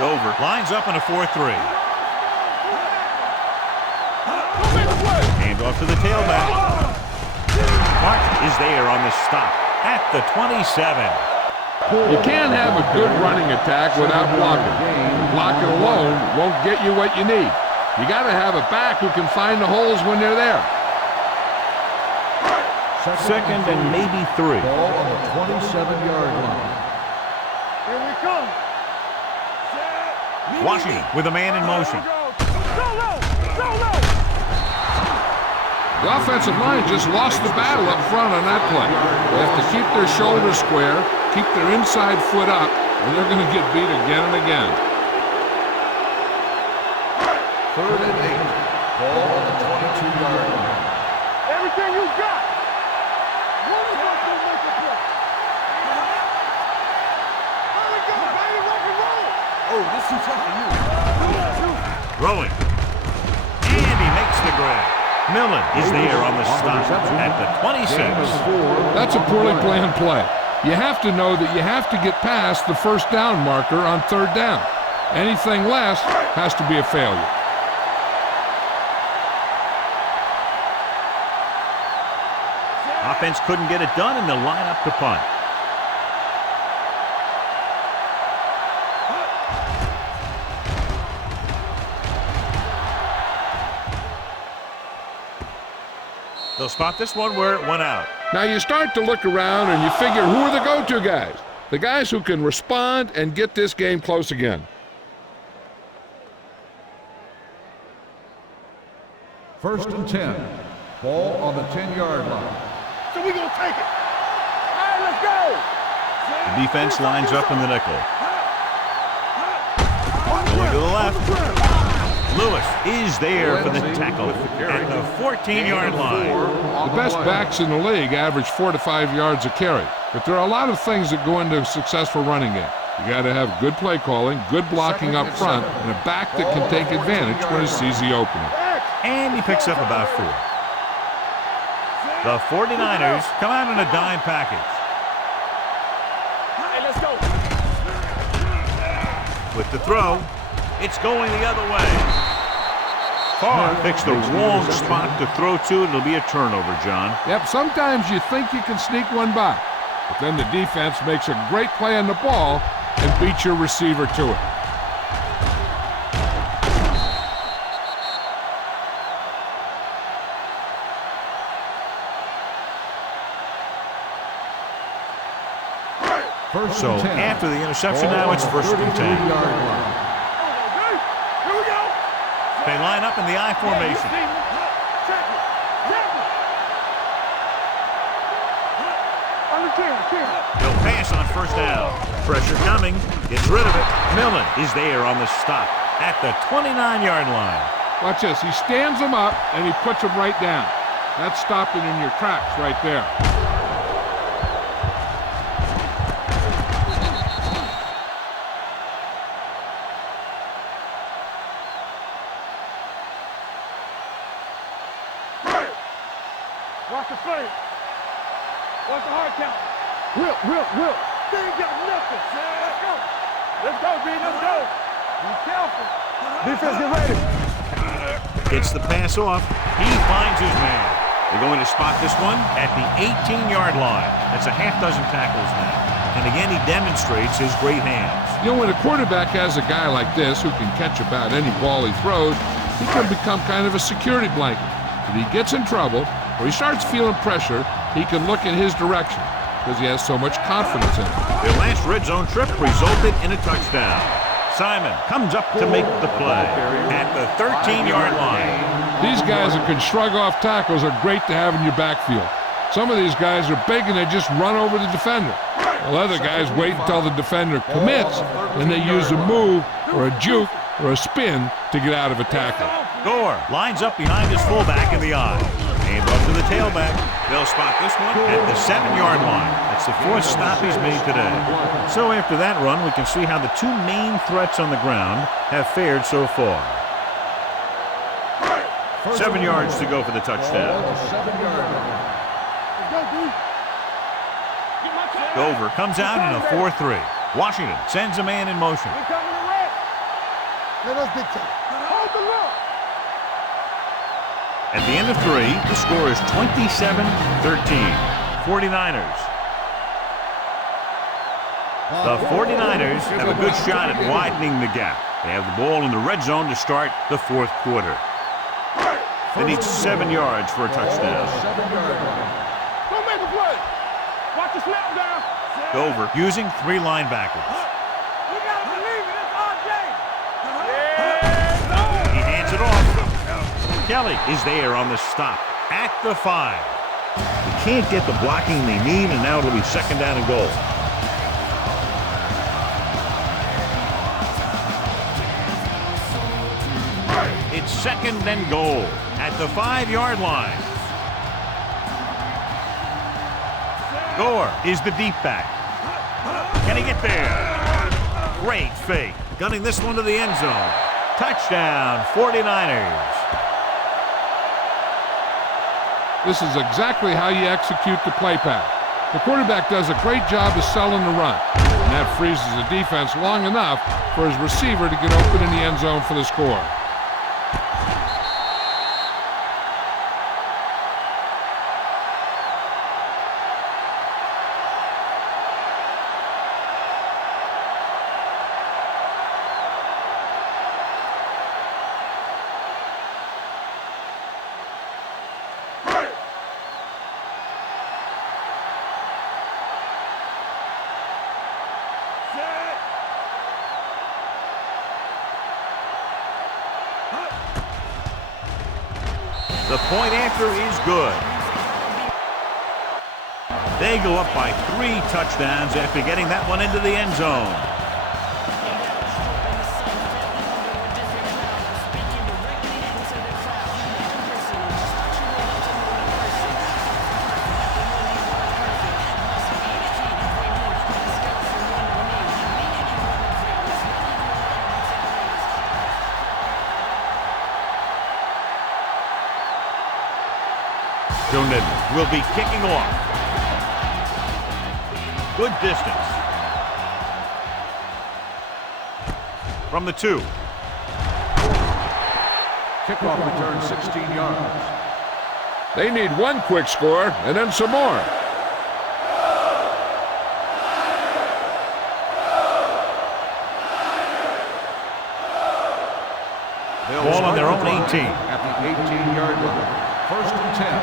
Dover lines up in a 4-3. Hand off to the tailback. Mark is there on the stop at the 27. You can't have a good running attack without blocking. Blocking alone won't get you what you need. You got to have a back who can find the holes when they're there. Second and maybe 3. Ball on the 27-yard line. Here we come. Washington with a man in motion. Go low. The offensive line just lost the battle up front on that play. They have to keep their shoulders square, keep their inside foot up, or they're going to get beat again and again. Third and 8. Ball on the 22-yard line. Everything you got. Oh, this is tough for you. Throwing. And he makes the grab. Millen is there on the stop at the 26. That's a poorly planned play. You have to know that you have to get past the first down marker on third down. Anything less has to be a failure. Offense couldn't get it done, and they'll line up to punt. They'll spot this one where it went out. Now you start to look around and you figure, who are the go-to guys? The guys who can respond and get this game close again. First and 10. Ball on the 10-yard line. So we're going to take it. All right, let's go. The defense lines up in the nickel. Going to the left. Lewis is there for the tackle at the 14-yard line. The best backs in the league average 4 to 5 yards a carry. But there are a lot of things that go into a successful running game. You got to have good play calling, good blocking up front, and a back that can take advantage when he sees the opening. And he picks up about 4. The 49ers come out in a dime package. Hey, let's go. With the throw, it's going the other way. Carr picks the wrong spot to throw to. It'll be a turnover, John. Yep, sometimes you think you can sneak one by, but then the defense makes a great play on the ball and beats your receiver to it. So after the interception, now it's first and 10. They line up in the I formation. They'll pass on first down. Pressure coming. Gets rid of it. Millen is there on the stop at the 29-yard line. Watch this. He stands them up and he puts them right down. That's stopping in your tracks right there. Watch the flame. Watch the hard count. Will. They ain't got nothing. Let's go. Let's go, B. Let's go. Be careful. Defense, get ready. Gets the pass off. He finds his man. They're going to spot this one at the 18-yard line. That's a half dozen tackles now. And again, he demonstrates his great hands. You know, when a quarterback has a guy like this who can catch about any ball he throws, he can become kind of a security blanket. If he gets in trouble, or he starts feeling pressure, he can look in his direction because he has so much confidence in him. Their last red zone trip resulted in a touchdown. Simon comes up to make the play at the 13-yard line. These guys that can shrug off tackles are great to have in your backfield. Some of these guys are big and they just run over the defender. While other guys wait until the defender commits and they use a move or a juke or a spin to get out of a tackle. Gore lines up behind his fullback in the eye. Hand off to the tailback. They'll spot this one at the 7-yard line. That's the 4th stop he's made today. So after that run, we can see how the two main threats on the ground have fared so far. 7 yards to go for the touchdown. Dover comes out in a 4-3. Washington sends a man in motion. Let us dictate. Hold the look. At the end of 3, the score is 27-13. 49ers. The 49ers have a good shot at widening the gap. They have the ball in the red zone to start the 4th quarter. They need 7 yards for a touchdown. Don't make a play. Watch the snap down. Dover using 3 linebackers. We gotta believe it. It's RJ. He hands it off. Kelly is there on the stop at the 5. They can't get the blocking they need, and now it'll be 2nd down and goal. It's 2nd and goal at the 5-yard line. Gore is the deep back. Can he get there? Great fake. Gunning this one to the end zone. Touchdown, 49ers. This is exactly how you execute the play pass. The quarterback does a great job of selling the run, and that freezes the defense long enough for his receiver to get open in the end zone for the score. The point after is good. They go up by 3 touchdowns after getting that one into the end zone. Tourney will be kicking off. Good distance. From the 2. Kickoff return 16 yards. They need one quick score and then some more. Ball on their own 18. At the 18-yard line. 1st and 10.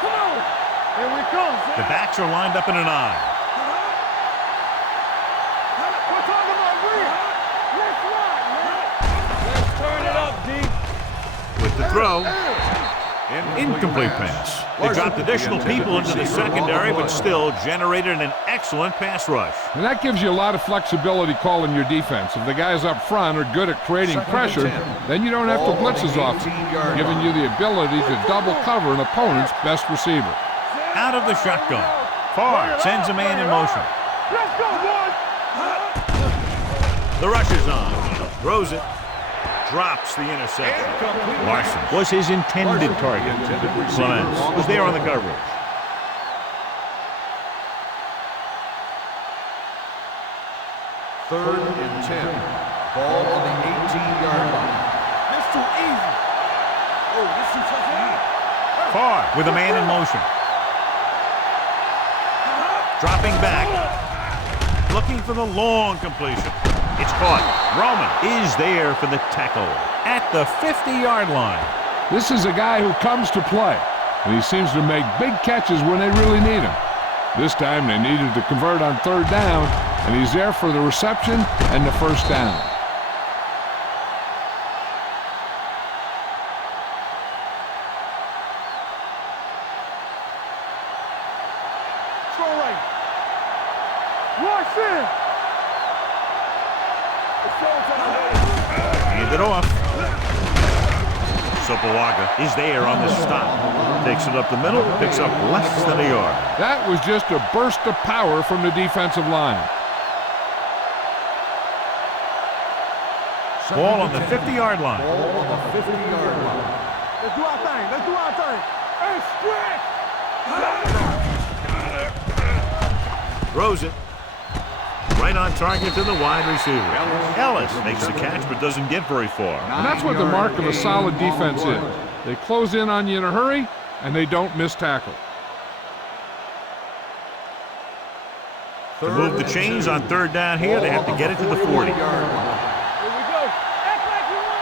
Come on. Here we come, Zach. The backs are lined up in an I. We're talking about real. Let's ride, man. Let's turn it up, D. With the throw. Incomplete pass. They dropped additional people into the secondary, but still generated an excellent pass rush. And that gives you a lot of flexibility calling your defense. If the guys up front are good at creating pressure, then you don't have to blitz as often, giving you the ability to double cover an opponent's best receiver. Out of the shotgun. Farr sends a man in motion. Let's go, boys. The rush is on. Throws it. Drops the interception. Larson was his intended target. Clements was there on the coverage. Third and 10. Ball on the 18-yard line. That's too easy. Oh, this is tough. Farr with a man in motion. Dropping back. Looking for the long completion. It's caught. Roman is there for the tackle at the 50-yard line. This is a guy who comes to play, and he seems to make big catches when they really need him. This time they needed to convert on 3rd down, and he's there for the reception and the 1st down. Throw right. Rush in. Hand it off. Sopoaga is there on the stop. Takes it up the middle, picks up less than a yard. That was just a burst of power from the defensive line. Ball on the 50-yard line. Ball on the 50-yard line. Let's do our thing. Let's do our thing. Hey, stretch. Throws it. Right on target to the wide receiver. Ellis makes the catch but doesn't get very far. And that's what the mark of a solid defense is. They close in on you in a hurry, and they don't miss tackle. To move the chains on 3rd down here, they have to get it to the 40. Here we go. Act like you want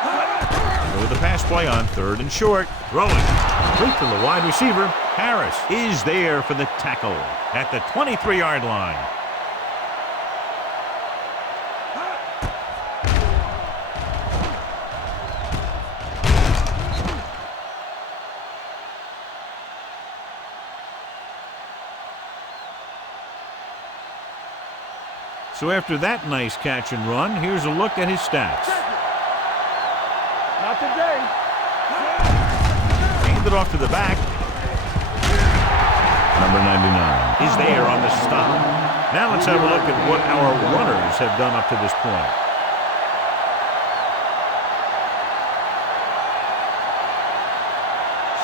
to win. With the pass play on 3rd and short. Throwing. Complete to the wide receiver. Harris is there for the tackle at the 23-yard line. So after that nice catch and run, here's a look at his stats. Not today. Hand it off to the back. Number 99 is there on the stop. Now let's have a look at what our runners have done up to this point.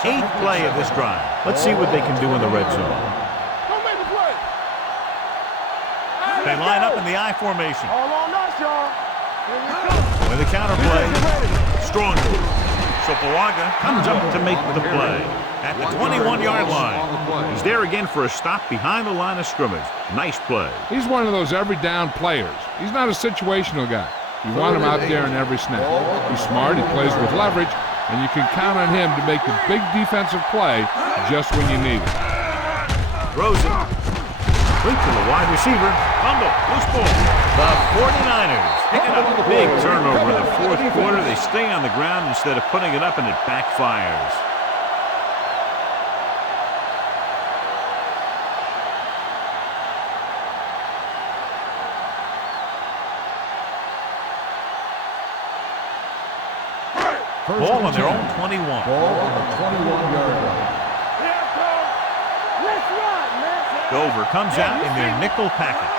8th play of this drive. Let's see what they can do in the red zone. Don't make a play. They line up in the I formation. All on us, y'all. Here we come. With the counter play, strong move. So Pawaga comes up to make the play at the 21-yard line. He's there again for a stop behind the line of scrimmage. Nice play. He's one of those every down players. He's not a situational guy. You want him out there in every snap. He's smart, he plays with leverage, and you can count on him to make the big defensive play just when you need it. Throws it. Complete to the wide receiver. Fumble. Loose ball. The 49ers picking up a big turnover in the fourth quarter. They stay on the ground instead of putting it up, and it backfires. Ball on their own 21. Ball on the 21-yard line. Let's run, man. Dover comes out in their nickel package.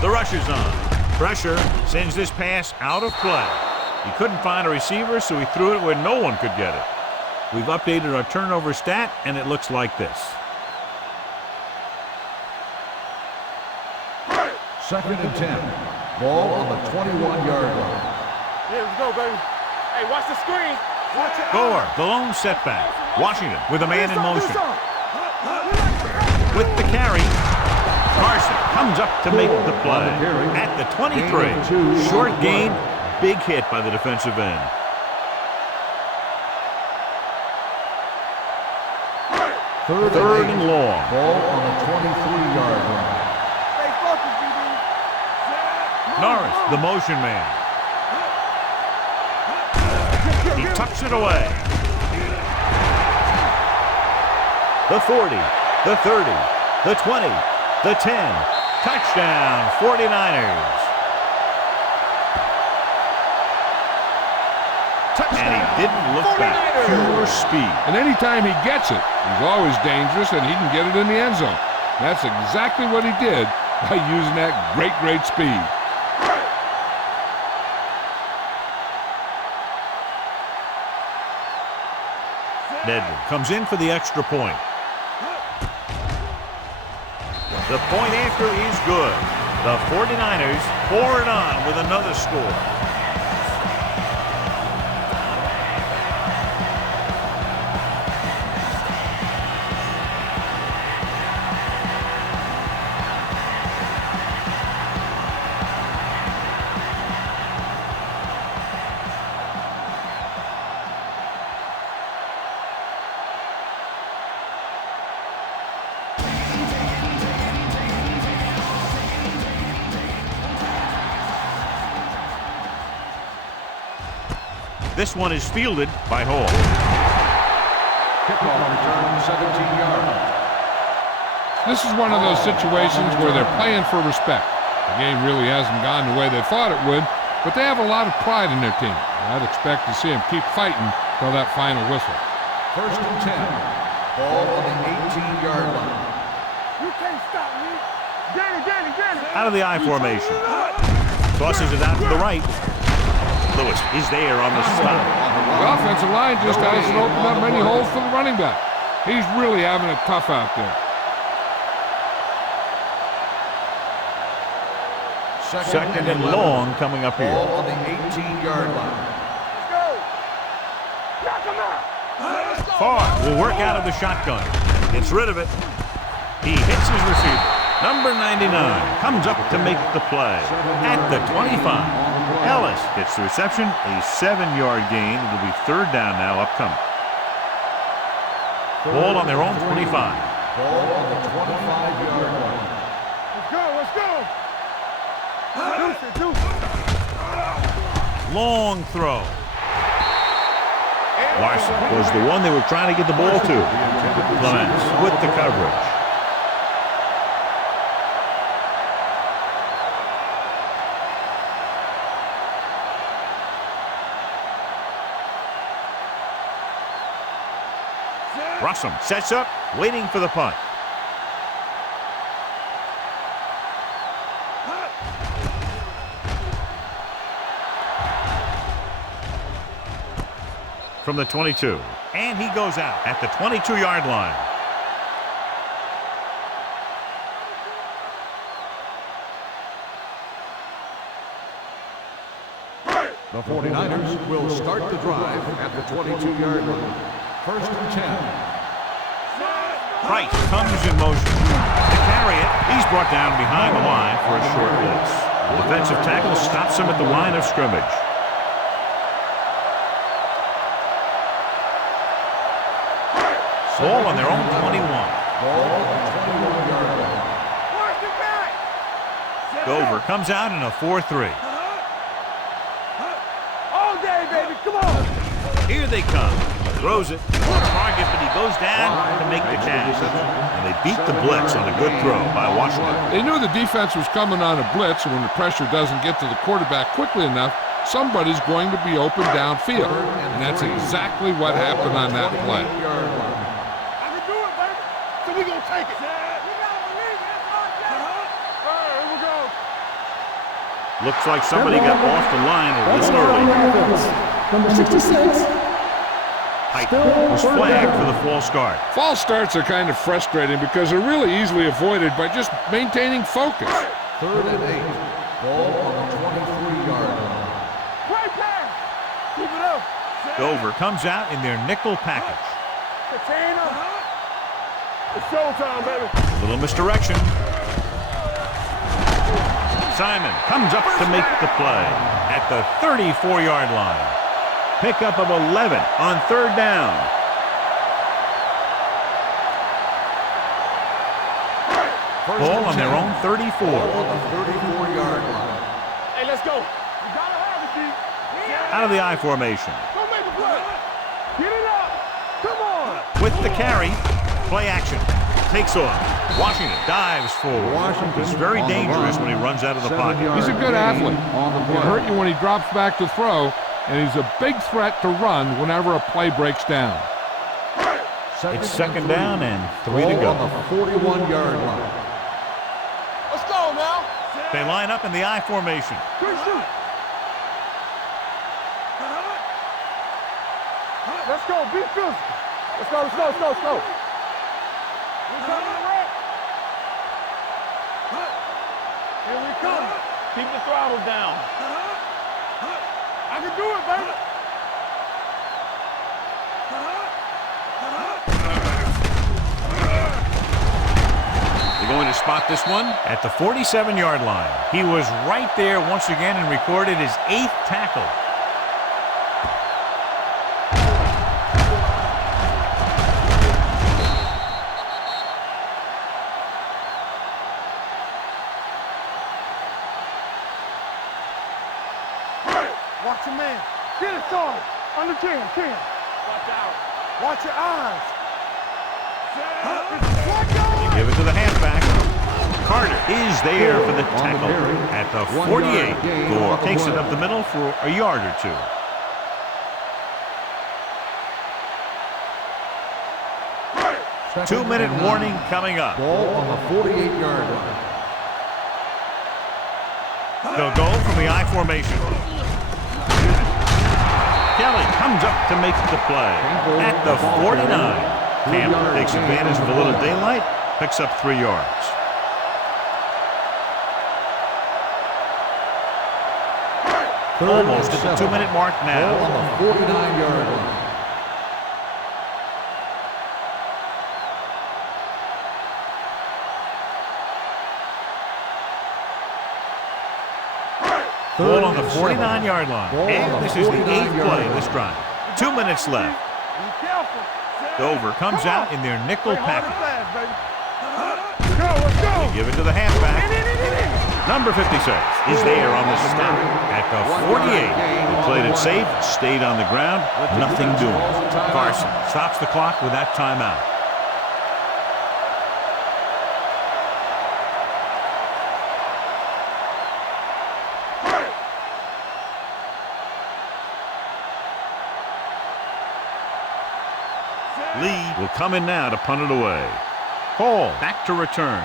The rush is on. Pressure sends this pass out of play. He couldn't find a receiver, so he threw it where no one could get it. We've updated our turnover stat, and it looks like this. 2nd and 10. Ball on the 21-yard line. Here we go, baby. Hey, watch the screen. Watch it. Gore, the lone setback. Washington with a man in motion. With the carry, Carson comes up to make the play. At the 23, short gain, big hit by the defensive end. Third and long. Ball on the 23-yard line. Stay focused, BB. Norris, the motion man. He tucks it away. The 40, the 30, the 20, the 10. Touchdown, 49ers. And he didn't look back. Pure speed. And anytime he gets it, he's always dangerous, and he can get it in the end zone. That's exactly what he did by using that great speed. Nedved comes in for the extra point. The point after is good. The 49ers pour it on with another score. This one is fielded by Hall. Kickoff return 17 yards. This is one of those situations where they're playing for respect. The game really hasn't gone the way they thought it would, but they have a lot of pride in their team. I'd expect to see them keep fighting till that final whistle. 1st and 10. Ball on the 18-yard line. You can't stop me. Danny. Out of the I formation. Tosses it out to the right. Lewis is there on the stop. The offensive line just hasn't opened up many holes for the running back. He's really having it tough out there. Second and long coming up here. Ball on the 18-yard line. Let's go. Knock him out. Farr will work out of the shotgun. Gets rid of it. He hits his receiver. Number 99 comes up to make the play at the 25. Ellis gets the reception, a 7-yard gain. It'll be 3rd down now upcoming. Ball on their own 25. Ball on the 25-yard line. Let's go. Deuce it. Long throw. Larson was the one they were trying to get the ball to. Clements with the coverage. Russell sets up, waiting for the punt. from the 22. And he goes out at the 22-yard line. The 49ers will start the drive at the 22-yard line. First and 10. Price comes in motion. To carry it, he's brought down behind the line for a short blitz. The defensive tackle stops him at the line of scrimmage. Ball on their own 21. Ball on the 21-yard line. Dover comes out in a 4-3. All day, baby. Come on. Here they come. Throws it. Target, but he goes down to make the catch. And they beat the blitz on a good throw by Washington. They knew the defense was coming on a blitz, and when the pressure doesn't get to the quarterback quickly enough, somebody's going to be open downfield. And that's exactly what happened on that play. I can do it, baby. So we gonna take it. We gotta believe it. All right, here we go. Looks like somebody got off the line a little early. Number 66. Height was flagged for the false start. False starts are kind of frustrating because they're really easily avoided by just maintaining focus. Third and 8. Ball on the 23-yard line. Great pass. Keep it up. Dover comes out in their nickel package. Katina. It's showtime, baby. Little misdirection. Simon comes up to make the play at the 34-yard line. Pickup of 11 on third down. Ball on their own 34. Ball on the 34-yard line. Hey, let's go. We gotta have it, G. Out of the I formation. Go make a play. Get it up. Come on. With the carry, play action. Takes off. Washington dives forward. He's very dangerous when he runs out of the pocket. He's a good athlete. He'll hurt you when he drops back to throw, and he's a big threat to run whenever a play breaks down. It's second down and 3 to Ball go. on the 41-yard line. Let's go now. They line up in the I formation. Good shoot. Let's go. Be physical. Let's go. Let's go. Let's go. Let's go. We coming to wreck. Here we come. Keep the throttle down. I can do it, baby. They're going to spot this one at the 47-yard line. He was right there once again and recorded his 8th tackle. Watch your man. Get it started. Under 10. Watch out. Watch your eyes. They give it to the halfback. Carter is there for the tackle at the 48. Gore takes it up the middle for a yard or two. Two-minute warning coming up. Ball on the 48-yard line. They'll go from the I formation. Kelly comes up to make the play at the 49. Campbell takes advantage of a little daylight, picks up 3 yards. Almost at the 2-minute mark Ball now. on the 49-yard line. Ball on the 49-yard line. And this is the 8th play of this drive. 2 minutes left. Be careful. Dover comes out in their nickel package. Fast, baby. Let's go. Let's go. They give it to the halfback. Number 56 is there on the stop at the 48. They played it safe, stayed on the ground, nothing doing. Carson stops the clock with that timeout. Lee will come in now to punt it away. Hall back to return.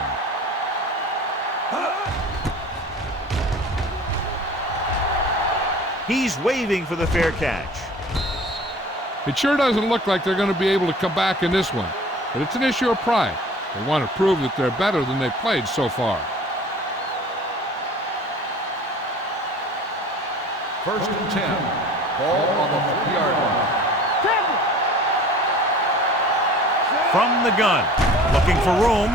He's waving for the fair catch. It sure doesn't look like they're going to be able to come back in this one, but it's an issue of pride. They want to prove that they're better than they've played so far. First and 10. Ball on the 40-yard line. From the gun, looking for room.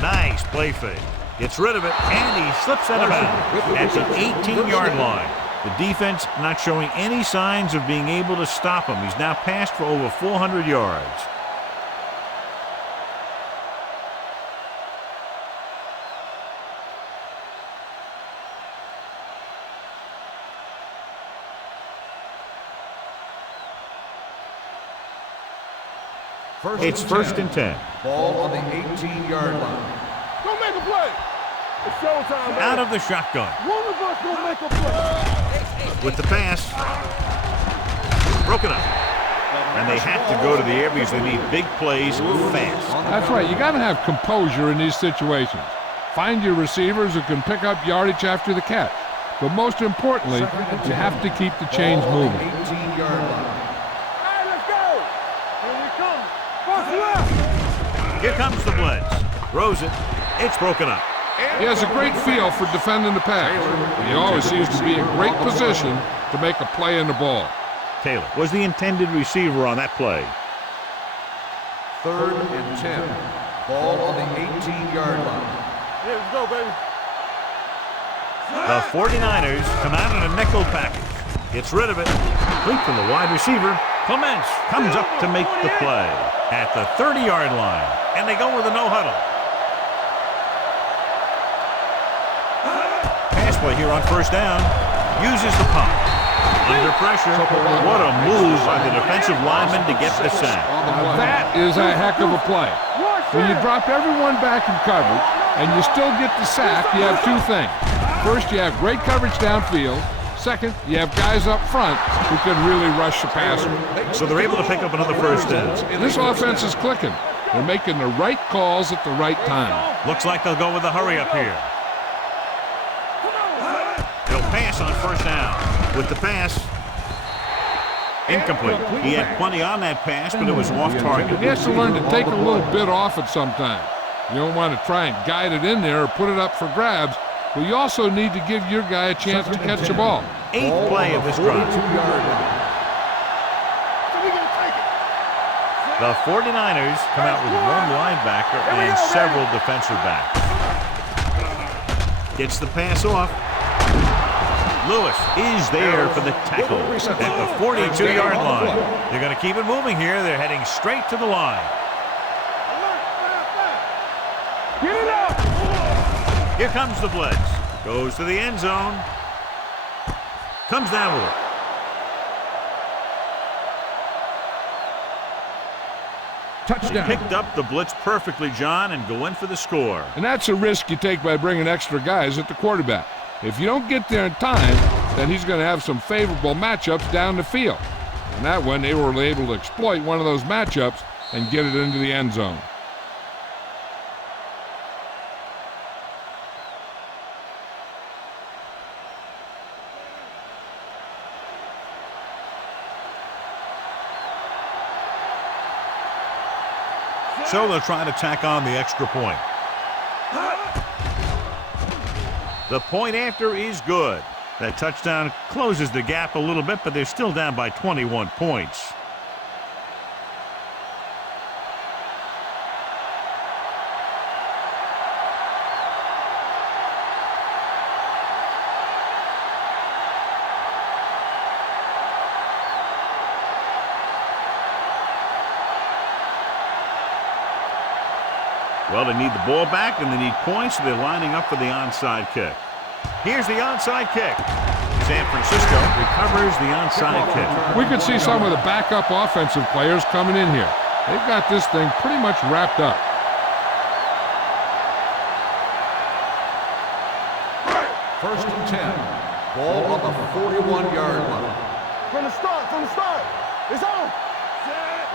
Nice play fake. Gets rid of it, and he slips out of bounds at the 18-yard line. The defense not showing any signs of being able to stop him. He's now passed for over 400 yards. It's first and 10. Ball on the 18-yard line. Go make a play. It's showtime, man. Out of the shotgun. One of us will make a play. With the pass. Broken up. And they have to go to the air because they need big plays fast. That's right. You got to have composure in these situations. Find your receivers who can pick up yardage after the catch. But most importantly, you have to keep the chains moving. 18-yard line. Hey, let's go. Here we come. First left. Here comes the blitz. Throws it. It's broken up. He has a great feel for defending the pass. He always seems to be in great position to make a play in the ball. Taylor was the intended receiver on that play. Third and 10. Ball on the 18-yard line. Here we go, baby. The 49ers come out in a nickel package. Gets rid of it. Complete from the wide receiver. Clements comes up to make the play at the 30-yard line. And they go with a no-huddle. Pass play here on first down. Uses the pump. Under pressure. What a move by the defensive lineman to get the sack. Now that is a heck of a play. When you drop everyone back in coverage and you still get the sack, you have two things. First, you have great coverage downfield. Second, you have guys up front who can really rush the passer. So they're able to pick up another first down. This offense is clicking. They're making the right calls at the right time. Looks like they'll go with a hurry up here. They'll pass on first down. With the pass, incomplete. He had plenty on that pass, but it was off target. He has to learn to take a little bit off it sometimes. You don't want to try and guide it in there or put it up for grabs, but you also need to give your guy a chance to catch the ball. Eighth play of this drive. The 49ers come out with one linebacker and several defensive backs. Gets the pass off. Lewis is there for the tackle at the 42-yard line. They're going to keep it moving here. They're heading straight to the line. Get it up. Here comes the blitz. Goes to the end zone. Comes down with it. Touchdown. They picked up the blitz perfectly, John, and go in for the score. And that's a risk you take by bringing extra guys at the quarterback. If you don't get there in time, then he's going to have some favorable matchups down the field. And that one, they were able to exploit one of those matchups and get it into the end zone. So they'll try to tack on the extra point. The point after is good. That touchdown closes the gap a little bit, but they're still down by 21 points. Well, they need the ball back and they need points, so they're lining up for the onside kick. Here's the onside kick. San Francisco recovers the onside kick. We could see some of the backup offensive players coming in here. They've got this thing pretty much wrapped up. First and 10. Ball on the 41-yard line. From the start. It's on.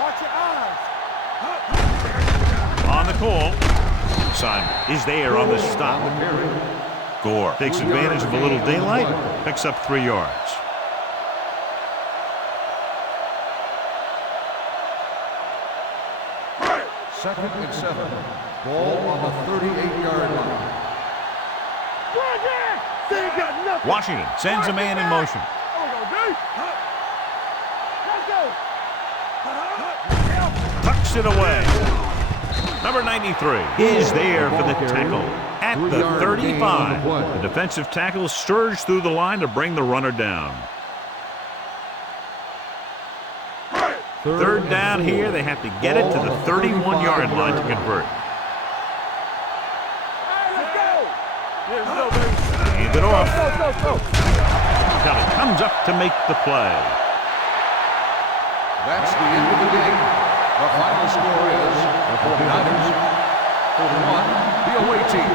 Watch your eyes. On the call, Simon is there on the stop. Gore takes advantage of a little daylight, picks up 3 yards. Second and 7. Ball on the 38-yard line. They ain't got nothing. Washington sends a man in motion. Tucks it away. Number 93 is there for the tackle at the 35. The defensive tackle surged through the line to bring the runner down. Third down here. They have to get it to the 31-yard line to convert. Hand it off. Kelly comes up to make the play. That's the end of the game. The final score is the 49ers 41, the away team